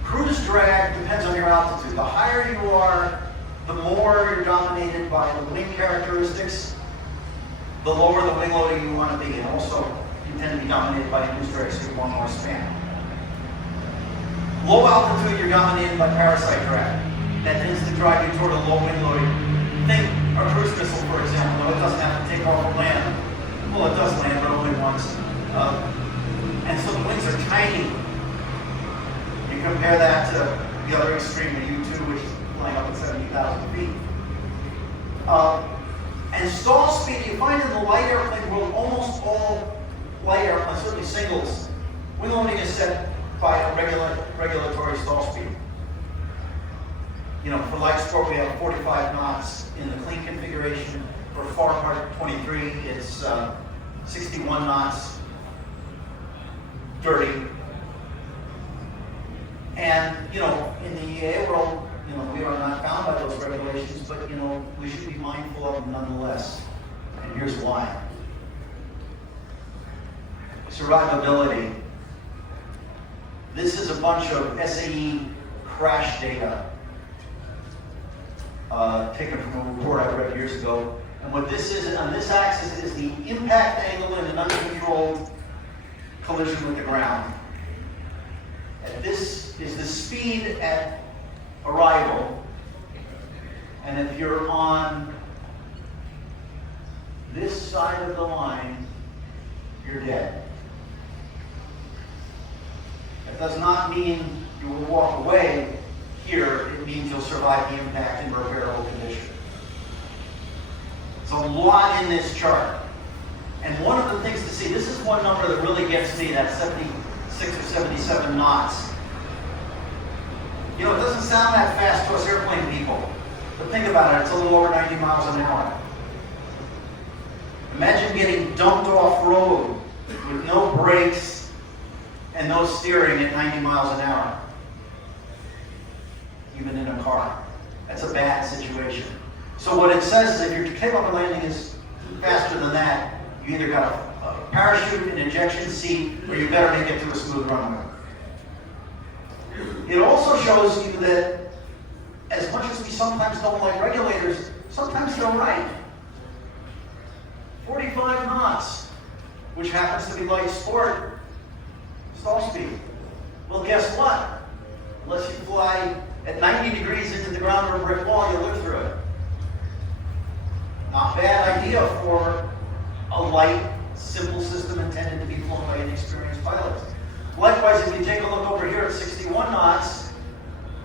Cruise drag depends on your altitude. The higher you are, the more you're dominated by the wing characteristics, the lower the wing loading you want to be. And also, you tend to be dominated by induced drag, so you want more span. Low altitude, you're dominated by parasite drag. That tends to drive you toward a low wing loading. Think a cruise missile, for example. No, it doesn't have to take off or land. Well, it does land, but only once. And so the wings are tiny. You compare that to the other extreme, the U-2, which is flying up at 70,000 feet. And stall speed, you find in the light airplane world, almost all light airplanes, certainly singles, wing loading is set by a regulatory stall speed. For light stroke, we have 45 knots in the clean configuration. For far part 23, it's 61 knots dirty. And, you know, in the EAA world, you know, we are not bound by those regulations, but, you know, we should be mindful of them nonetheless. And here's why. Survivability. This is a bunch of SAE crash data taken from a report I read years ago. And what this is, on this axis, is the impact angle in an uncontrolled collision with the ground. And this is the speed at arrival. And if you're on this side of the line, you're dead. That does not mean you will walk away here. It means you'll survive the impact in repairable condition. It's a lot in this chart. And one of the things to see, this is one number that really gets me, that 76 or 77 knots. You know, it doesn't sound that fast to us airplane people. But think about it, it's a little over 90 miles an hour. Imagine getting dumped off road with no brakes and no steering at 90 miles an hour. Even in a car. That's a bad situation. So what it says is if your takeoff and landing is faster than that, you either got a parachute, an ejection seat, or you better make it to a smooth runway. It also shows you that as much as we sometimes don't like regulators, sometimes they're right. 45 knots, which happens to be light sport, stall speed. Well, guess what? Unless you fly at 90 degrees into the ground or a brick wall, you'll live through it. Not a bad idea for a light, simple system intended to be flown by inexperienced pilots. Likewise, if you take a look over here at 61 knots,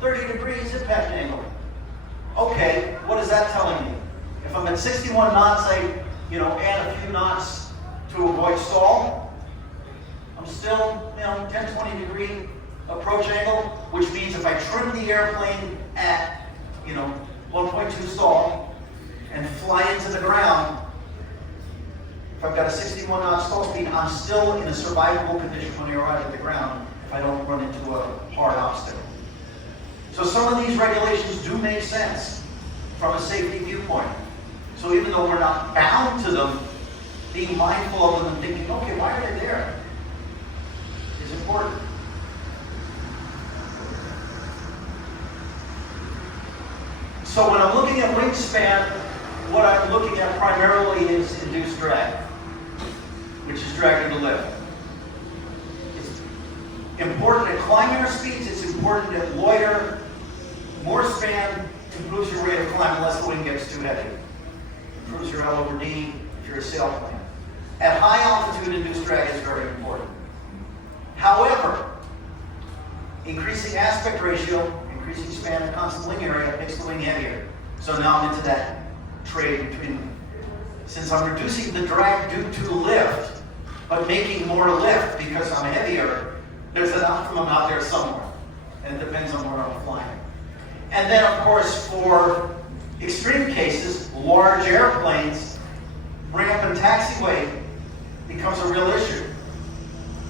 30 degrees impact angle. Okay, what is that telling me? If I'm at 61 knots, I add a few knots to avoid stall. I'm still, 10, 20 degree approach angle, which means if I trim the airplane at, 1.2 stall and fly into the ground, if I've got a 61 knot stall speed, I'm still in a survivable condition when I arrive at the ground if I don't run into a hard obstacle. So some of these regulations do make sense from a safety viewpoint. So even though we're not bound to them, being mindful of them and thinking, okay, why are they there, is important. So when I'm looking at wingspan, what I'm looking at primarily is induced drag, which is drag due to lift. It's important at climb airspeeds, it's important at loiter. More span improves your rate of climb unless the wing gets too heavy. Improves your L over D if you're a sailplane. At high altitude, induced drag is very important. However, increasing aspect ratio, increasing span and constant wing area makes the wing heavier. So now I'm into that trade between, since I'm reducing the drag due to lift, but making more lift because I'm heavier, there's an optimum out there somewhere. And it depends on where I'm flying. And then, of course, for extreme cases, large airplanes, ramp and taxiway becomes a real issue.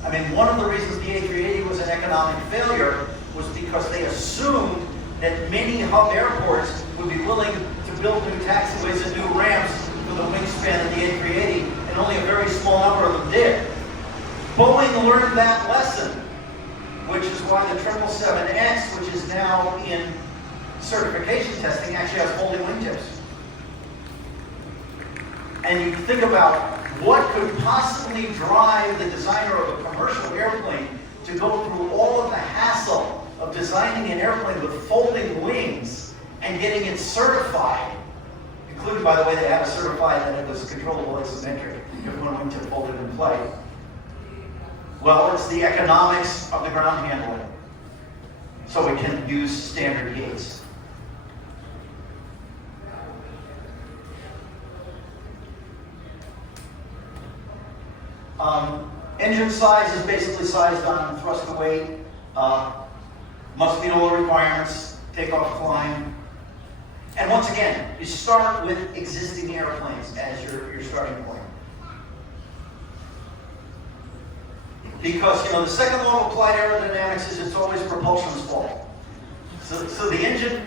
I mean, one of the reasons the A380 was an economic failure was because they assumed that many hub airports would be willing to build new taxiways and new ramps for the wingspan of the A380, and only a very small number of them did. Boeing learned that lesson, which is why the 777X, which is now in certification testing, actually has folding wingtips. And you think about what could possibly drive the designer of a commercial airplane to go through all of the hassle of designing an airplane with folding wings and getting it certified, including, by the way, they had to certify that it was controllable asymmetric if one wingtip folded in flight. Well, it's the economics of the ground handling. So we can use standard gates. Engine size is basically sized on thrust to weight. Must meet all the requirements, takeoff, climb. And once again, you start with existing airplanes as your starting point. Because, you know, the second law of applied aerodynamics is it's always propulsion's fault. So the engine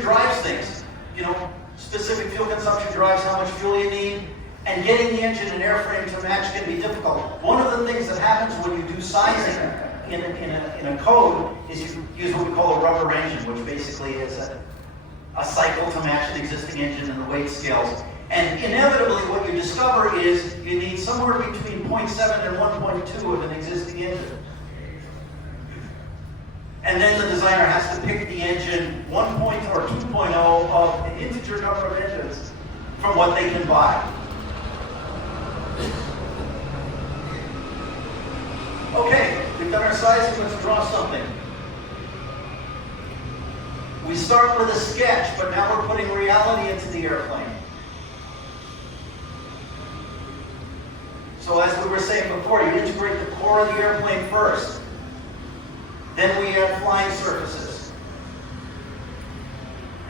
drives things. You know, specific fuel consumption drives how much fuel you need, and getting the engine and airframe to match can be difficult. One of the things that happens when you do sizing in a code is you use what we call a rubber engine, which basically is a cycle to match an existing engine and the weight scales. And inevitably what you discover is you need somewhere between 0.7 and 1.2 of an existing engine. And then the designer has to pick the engine 1. or 2.0 of an integer number of engines from what they can buy. Okay, we've done our sizing, let's draw something. We start with a sketch, but now we're putting reality into the airplane. So as we were saying before, you integrate the core of the airplane first. Then we add flying surfaces.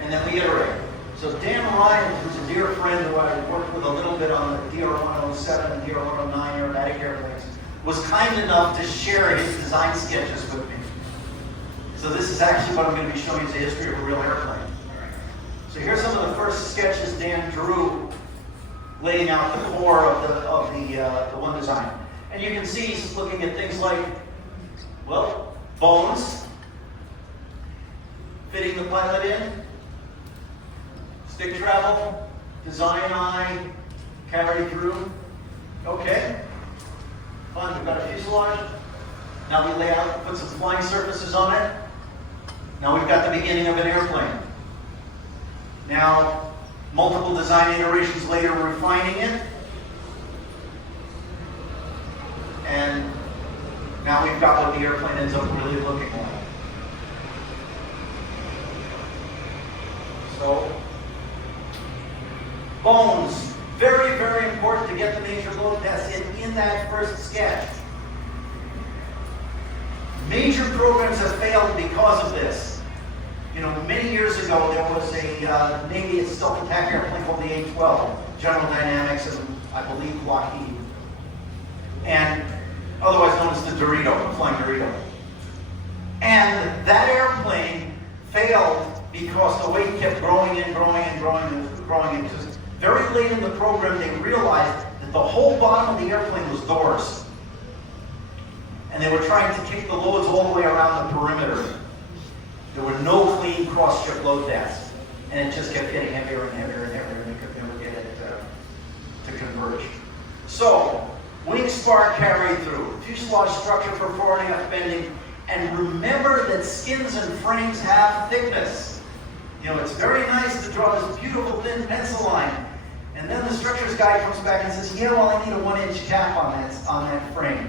And then we iterate. So Dan Ryan, who's a dear friend who I worked with a little bit on the DR-107 and DR-109 aerobatic airplanes, was kind enough to share his design sketches with me. So this is actually what I'm going to be showing you, the history of a real airplane. So here's some of the first sketches Dan drew, laying out the core of the one design. And you can see he's looking at things like, well, bones, fitting the pilot in, stick travel, design eye, carry through. Okay, fine, we've got a fuselage. Now we lay out, put some flying surfaces on it. Now we've got the beginning of an airplane. Now, multiple design iterations later, we're refining it. And now we've got what the airplane ends up really looking like. So, bones. Very, very important to get the major load tests in that first sketch. Major programs have failed because of this. You know, many years ago there was a Navy self-attack airplane called the A-12, General Dynamics and I believe Lockheed, and otherwise known as the Dorito, the flying Dorito. And that airplane failed because the weight kept growing and growing and growing and growing. And just very late in the program, they realized that the whole bottom of the airplane was doors. And they were trying to kick the loads all the way around the perimeter. There were no clean cross-ship load tests. And it just kept getting heavier and heavier and heavier, and they could never get it to converge. So, wing spar carry through, fuselage structure for forwarding and bending, and remember that skins and frames have thickness. You know, it's very nice to draw this beautiful thin pencil line, and then the structures guy comes back and says, yeah, well, I need a 1-inch cap on that frame.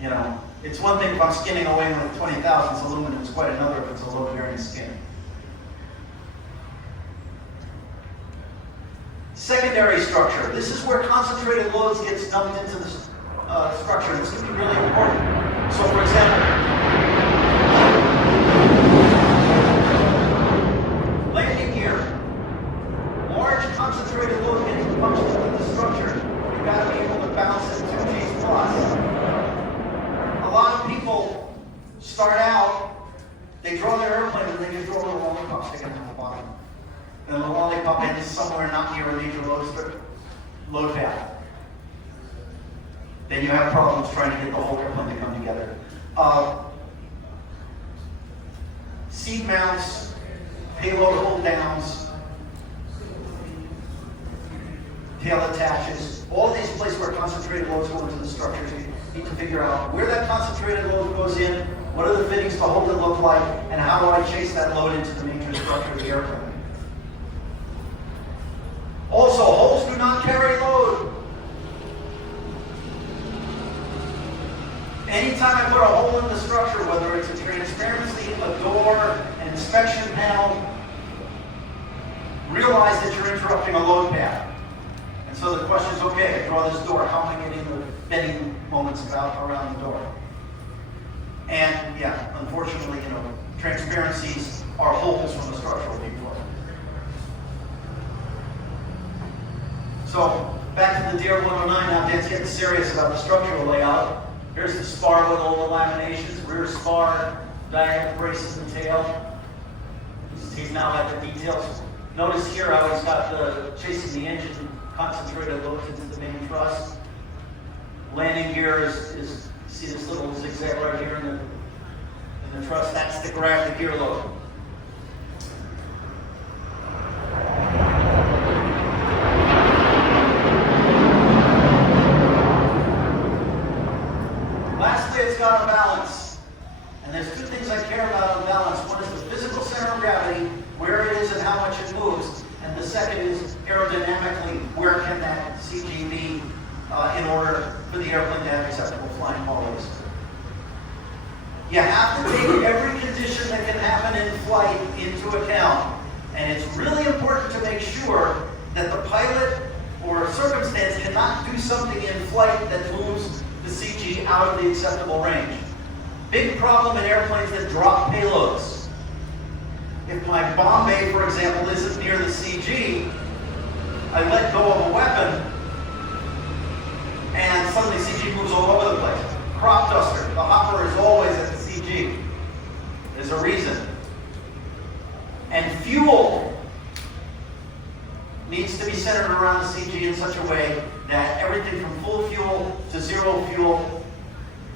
You know, it's one thing if I'm skinning a wing with 20 thousandths aluminum, it's quite another if it's a load-bearing skin. Secondary structure. This is where concentrated loads gets dumped into the structure. This can be really important. So, for example, landing gear. Large concentrated load getting punched into the structure. You've got to be able to bounce at 2 Gs plus. A lot of people start out, they draw their airplane and they just draw a little lollipop sticking out the bottom. And the lollipop ends somewhere not near a major load path. Then you have problems trying to get the whole airplane to come together. Seat mounts, payload hold downs, tail attaches, all these places where concentrated loads go into the structures. You need to figure out where that concentrated load goes in, what are the fittings to hold it look like, and how do I chase that load into the major structure of the airplane. Also, holes do not carry load. Anytime I put a hole in the structure, whether it's a transparency, a door, an inspection panel, realize that you're interrupting a load path. And so the question is, okay, I draw this door, how am I getting the bending moments around the door? And yeah, unfortunately, you know, transparencies are holes from the structural viewport. So back to the Deer 109, now Dan's getting serious about the structural layout. Here's the spar with all the laminations, rear spar, diagonal braces and tail. He's now got the details. Notice here how he's got the chasing the engine concentrated look into the main truss. Landing gear is see this little zigzag right here in the truss, that's to grab the gear load. Lastly, it's got a balance. And there's two things I care about on balance. One is the physical center of gravity, where it is and how much it moves. And the second is aerodynamically, where can that CG be in order for the airplane to have acceptable flying qualities. You have to take every condition that can happen in flight into account. And it's really important to make sure that the pilot or circumstance cannot do something in flight that moves the CG out of the acceptable range. Big problem in airplanes that drop payloads. If my bomb bay, for example, isn't near the CG, I let go of a weapon, and suddenly CG moves all over the place. Crop duster, the hopper is always at the CG. There's a reason. And fuel needs to be centered around the CG in such a way that everything from full fuel to zero fuel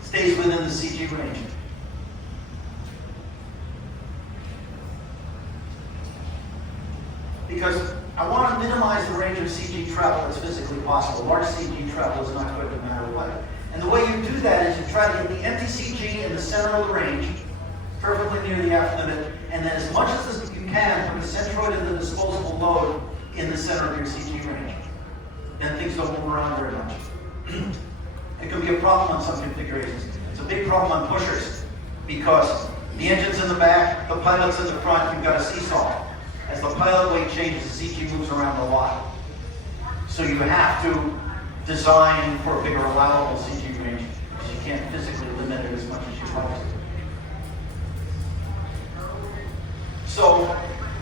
stays within the CG range. Because I want to minimize the range of CG travel that's physically possible. Large CG travel is not good no matter what. And the way you do that is you try to get the empty CG in the center of the range, perfectly near the aft limit, and then as much as you can, put the centroid and the disposable load in the center of your CG range. Then things don't move around very much. It can be a problem on some configurations. It's a big problem on pushers because the engine's in the back, the pilot's in the front, you've got a seesaw. As the pilot weight changes, the CG moves around a lot. So you have to design for a bigger allowable CG range because you can't physically limit it as much as you'd like to. So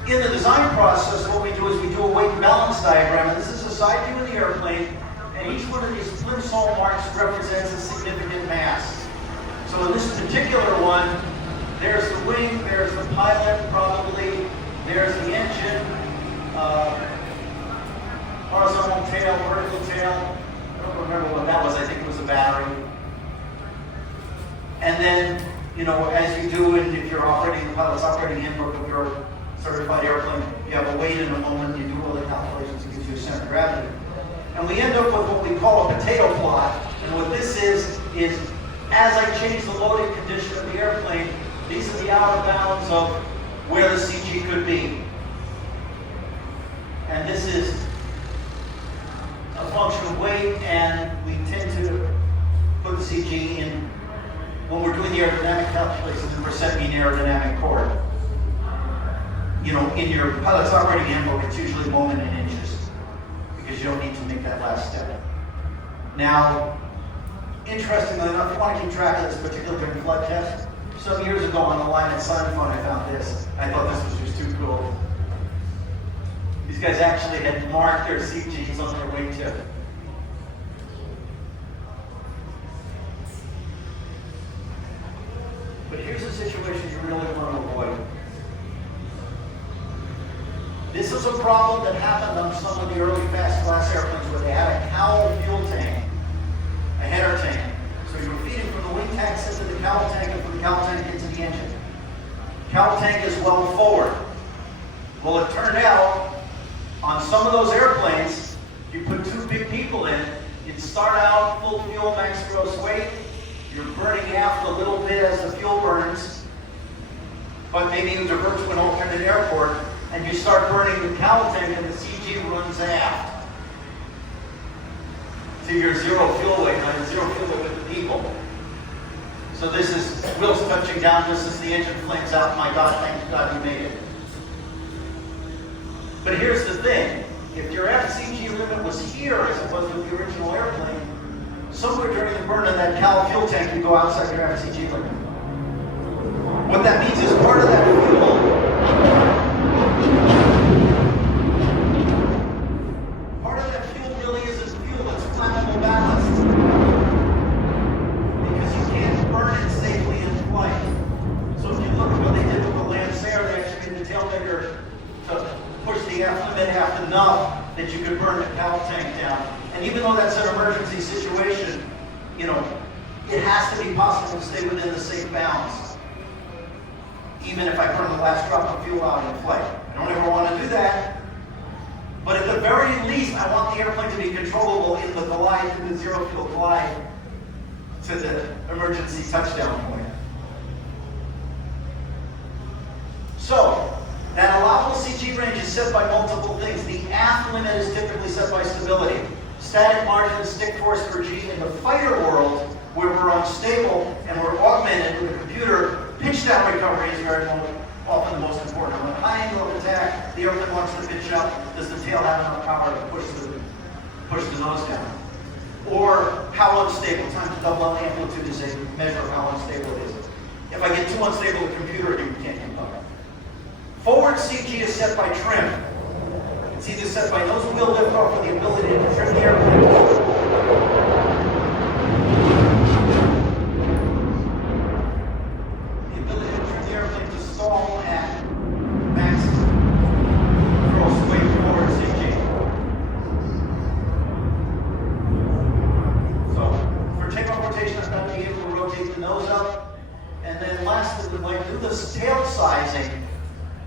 in the design process, what we do is we do a weight and balance diagram. And this is a side view of the airplane, and each one of these plimsoll marks represents a significant mass. So in this particular one, there's the wing, there's the pilot probably, there's the engine, horizontal tail, vertical tail. I don't remember what that was. I think it was a battery. And then, you know, as you do, and if you're operating, the pilot's operating handbook of your certified airplane, you have a weight in a moment, you do all the calculations, it gives you a center of gravity. And we end up with what we call a potato plot. And what this is as I change the loading condition of the airplane, these are the outer bounds of where the CG could be. And this is a function of weight, and we tend to put the CG in when we're doing the aerodynamic calculations in percent mean aerodynamic chord. You know, in your pilot's operating handbook, it's usually moment in inches because you don't need to make that last step. Now, interestingly enough, you want to keep track of this particular flight test. Some years ago on the line at Sunfun, I found this. I thought this was just too cool. These guys actually had marked their CGs on their wingtip. But here's a situation you really want to avoid. This is a problem that happened on some of the early fast class airplanes where they had a cowl fuel tank, a header tank. So you were feeding from the wing tanks into the cowl tank and from the cowl tank into the engine. Cowl tank is well forward. Well, it turned out on some of those airplanes, you put two big people in, you'd start out full fuel, max gross weight, you're burning aft a little bit as the fuel burns, but maybe you divert to an alternate airport, and you start burning the cowl tank and the CG runs aft. So you're zero fuel weight, right? Zero fuel weight with the people. So this is wheels touching down just as the engine flames out. My God, thank God you made it. But here's the thing. If your FCG limit was here as opposed to the original airplane, somewhere during the burn of that cowl fuel tank, you go outside your FCG limit. What that means is part of that fuel really isn't fuel. even though that's an emergency situation, you know, it has to be possible to stay within the safe bounds. Even if I burn the last drop of fuel out in flight. I don't ever want to do that. But at the very least, I want the airplane to be controllable in the glide, in the zero fuel glide to the emergency touchdown point. So, that allowable CG range is set by multiple things. The aft limit is typically set by stability. Static margin, stick force per G. In the fighter world, where we're unstable and we're augmented with a computer, pitch down recovery is very often the most important. On a high angle of attack, the airplane wants to pitch up. Does the tail have enough power to push the nose down? Or how unstable? Time to double on amplitude is a measure of how unstable it is. If I get too unstable, the computer can't keep up. Forward CG is set by trim. It's either set by nose wheel liftoff or the ability to trim the airplane. The ability to trim the airplane to stall at max gross weight forward CG. So, for takeoff rotation, I'm going to be able to rotate the nose up. And then lastly, when I do this tail sizing,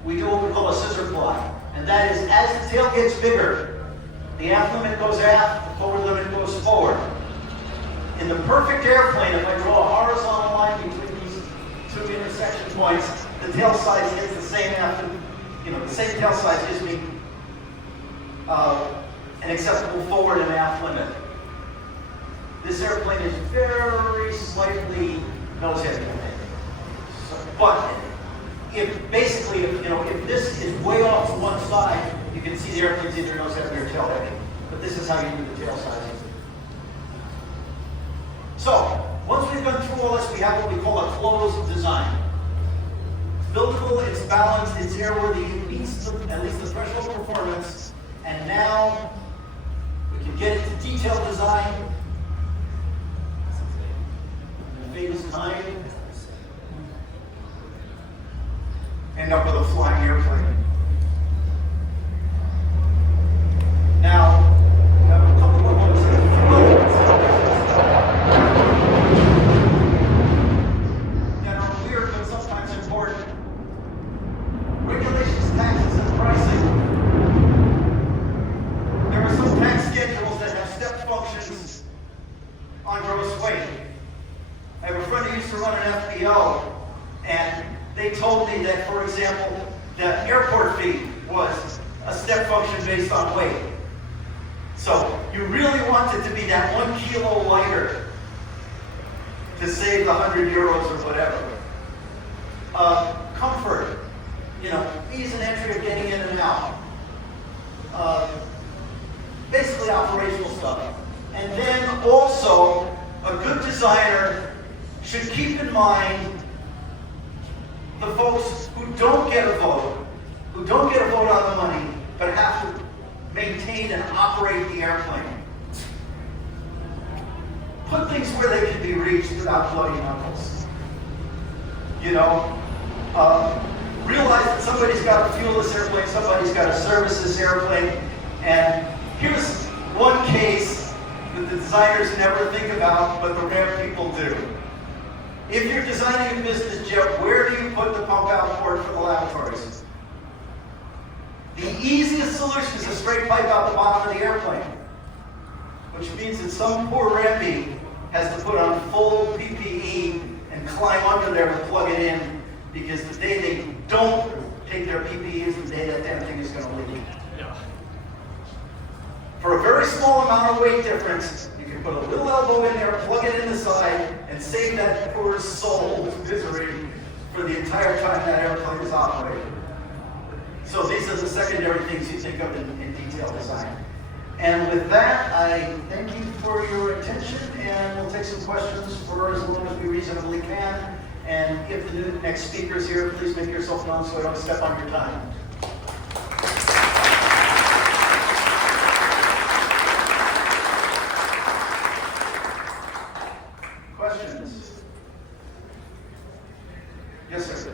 we do what we call a scissor fly. And that is, as the tail gets bigger, the aft limit goes aft, the forward limit goes forward. In the perfect airplane, if I draw a horizontal line between these two intersection points, the tail size is the same after, the same tail size gives me an acceptable forward and aft limit. This airplane is very slightly nose heavy. But if this is way off to one side, you can see the airplane's either nose heavy or tail heavy. But this is how you do the tail sizing. So, once we've gone through all this, we have what we call a closed design. It's buildable, it's balanced, it's airworthy, it meets at least the threshold performance, and now we can get into detailed design. Famous time. End up with a flying airplane. Now, we have a couple more ones that are weird, but sometimes important. Regulations, taxes, and pricing. There are some tax schedules that have step functions on gross weight. I have a friend who used to run an FBO, and they told me that, for example, the airport fee was a step function based on weight. So you really want it to be that 1 kilo lighter to save the 100 euros or whatever. Comfort, ease and entry of getting in and out. Basically operational stuff. And then also, a good designer should keep in mind the folks who don't get a vote on the money, but have to maintain and operate the airplane. Put things where they can be reached without bloody knuckles. Realize that somebody's got to fuel this airplane, somebody's got to service this airplane, and here's one case that the designers never think about, but the rare people do. If you're designing a business jet, where do you put the pump out port for the lavatories? The easiest solution is a straight pipe out the bottom of the airplane, which means that some poor rampy has to put on full PPE and climb under there to plug it in, because the day they don't take their PPE is the day that damn thing is going to leak. Yeah. For a very small amount of weight difference, you can put a little elbow in there, plug it in the side, and save that poor soul's misery for the entire time that airplane is operating. So these are the secondary things you think of in detailed design. And with that, I thank you for your attention, and we'll take some questions for as long as we reasonably can. And if the next speaker is here, please make yourself known so I don't step on your time. Questions? Yes, sir.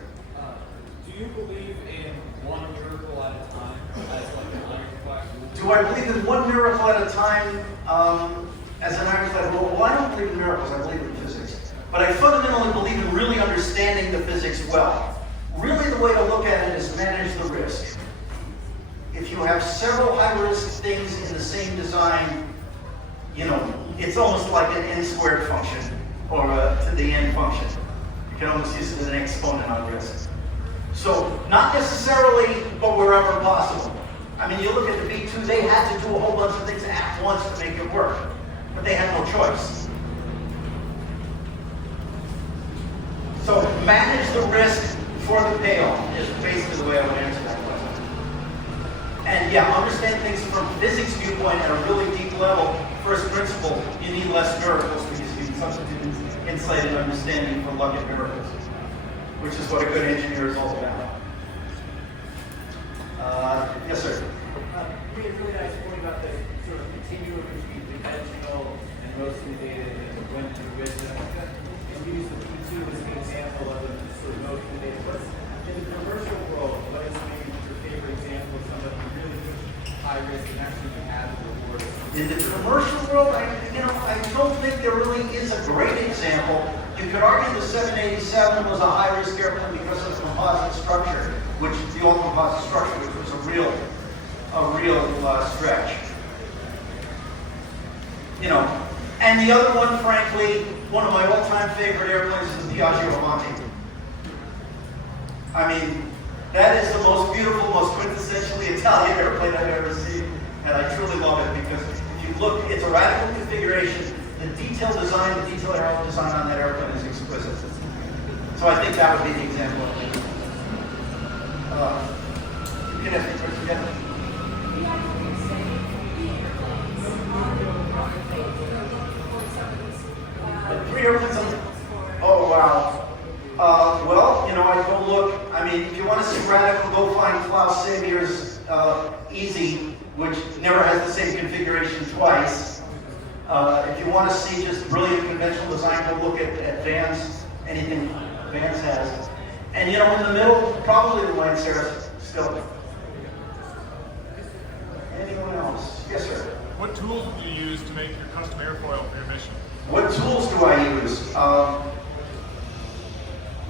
Do you believe in one miracle at a time as like an ironclad? Do I believe in one miracle at a time As an Irish lad, well, I don't believe in miracles, I believe in physics. But I fundamentally believe in really understanding the physics well. Really the way to look at it is manage the risk. If you have several high-risk things in the same design, you know, it's almost like an n squared function, or to the n function. You can almost use it as an exponent on risk. So, not necessarily, but wherever possible. I mean, you look at the B2, they had to do a whole bunch of things at once to make it work. But they had no choice. So, manage the risk for the payoff is basically the way I would answer that question. And yeah, understand things from a physics viewpoint at a really deep level. First principle, you need less miracles because you need substitute insight and understanding for luck and miracles, which is what a good engineer is all about. Yes, sir. Really nice point about the sort of continuum between dimensional and roasting data and when to risk. And use the P2 as an example of a sort of motion data. What's in the commercial world, what is maybe your favorite example of somebody who really took high risk and actually had the reward? In the commercial world, I don't think there really is a great example. You could argue the 787 was a high-risk airplane because of the composite structure, the all-composite structure, which was a real stretch. You know, and the other one, frankly, one of my all-time favorite airplanes is the Piaggio Avanti. I mean, that is the most beautiful, most quintessentially Italian airplane I've ever seen, and I truly love it because if you look, it's a radical configuration. The detailed design, the detailed aero design on that airplane is exquisite. So I think that would be the example. You can ask me a question again. Three airplanes on. Oh wow. Well, you know, I go look. I mean, if you want to see radical, go find Klaus Savier's Easy, which never has the same configuration twice. If you want to see just brilliant conventional design, go look at Vans, anything Vans has. And you know, in the middle, probably the Lanceras still. Anyone else? Yes, sir. What tools do you use to make your custom airfoil for your mission? What tools do I use?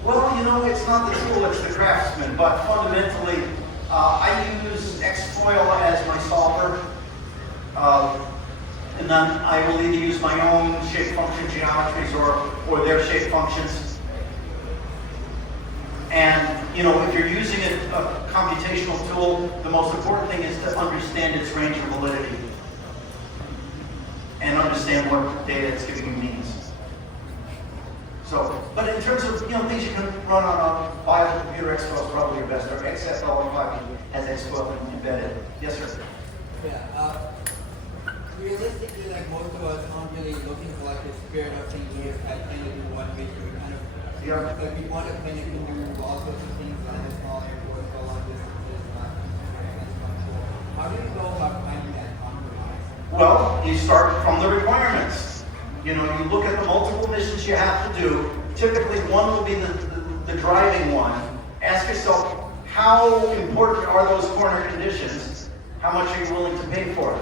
Well, you know, it's not the tool, it's the craftsman. But fundamentally, I use X-Foil as my solver. And then I will either use my own shape function geometries or their shape functions. And, you know, if you're using a computational tool, the most important thing is to understand its range of validity and understand what data it's giving you means. So, but in terms of, you know, things you can run on a viable computer, Xfoil is probably your best, or XFL has Xfoil embedded. Yes, sir? Yeah. Realistically, like most of us aren't really looking for like a spirit of things where it's like kind of do one way to kind of, like we want a plane that can do all sorts of things like a small airport, go long distances, not control. How do you go about finding that compromise? Well, you start from the requirements. You know, you look at the multiple missions you have to do. Typically, one will be the driving one. Ask yourself, how important are those corner conditions? How much are you willing to pay for it?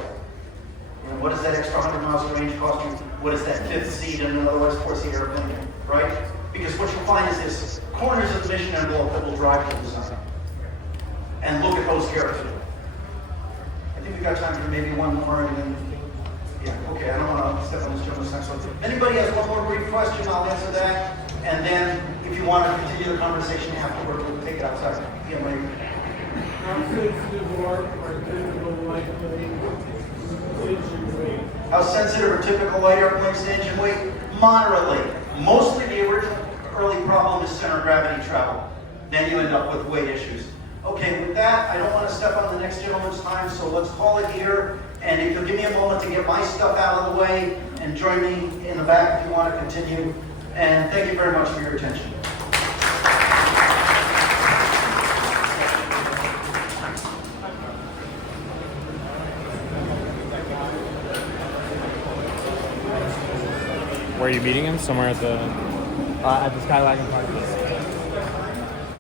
And what does that extra 100 miles of range cost you? What is that fifth seat in an otherwise four-seat airplane, right? Because what you'll find is this corners of the mission envelope that will drive the design. And look at those carefully. I think we've got time for maybe one more, and then, yeah, okay, I don't want to step on this gentleman's next one. Anybody has one more brief question, I'll answer that. And then, if you want to continue the conversation afterward, we'll take it outside. Yeah, maybe. How sensitive or typical light plane engine weight? How sensitive are typical light airplanes to engine weight? Moderately. Mostly the early problem is center of gravity travel. Then you end up with weight issues. Okay, with that, I don't want to step on the next gentleman's time, so let's call it here. And if you'll give me a moment to get my stuff out of the way, and join me in the back if you want to continue. And thank you very much for your attention. Where are you meeting him? Somewhere at the At the Skywagon Park.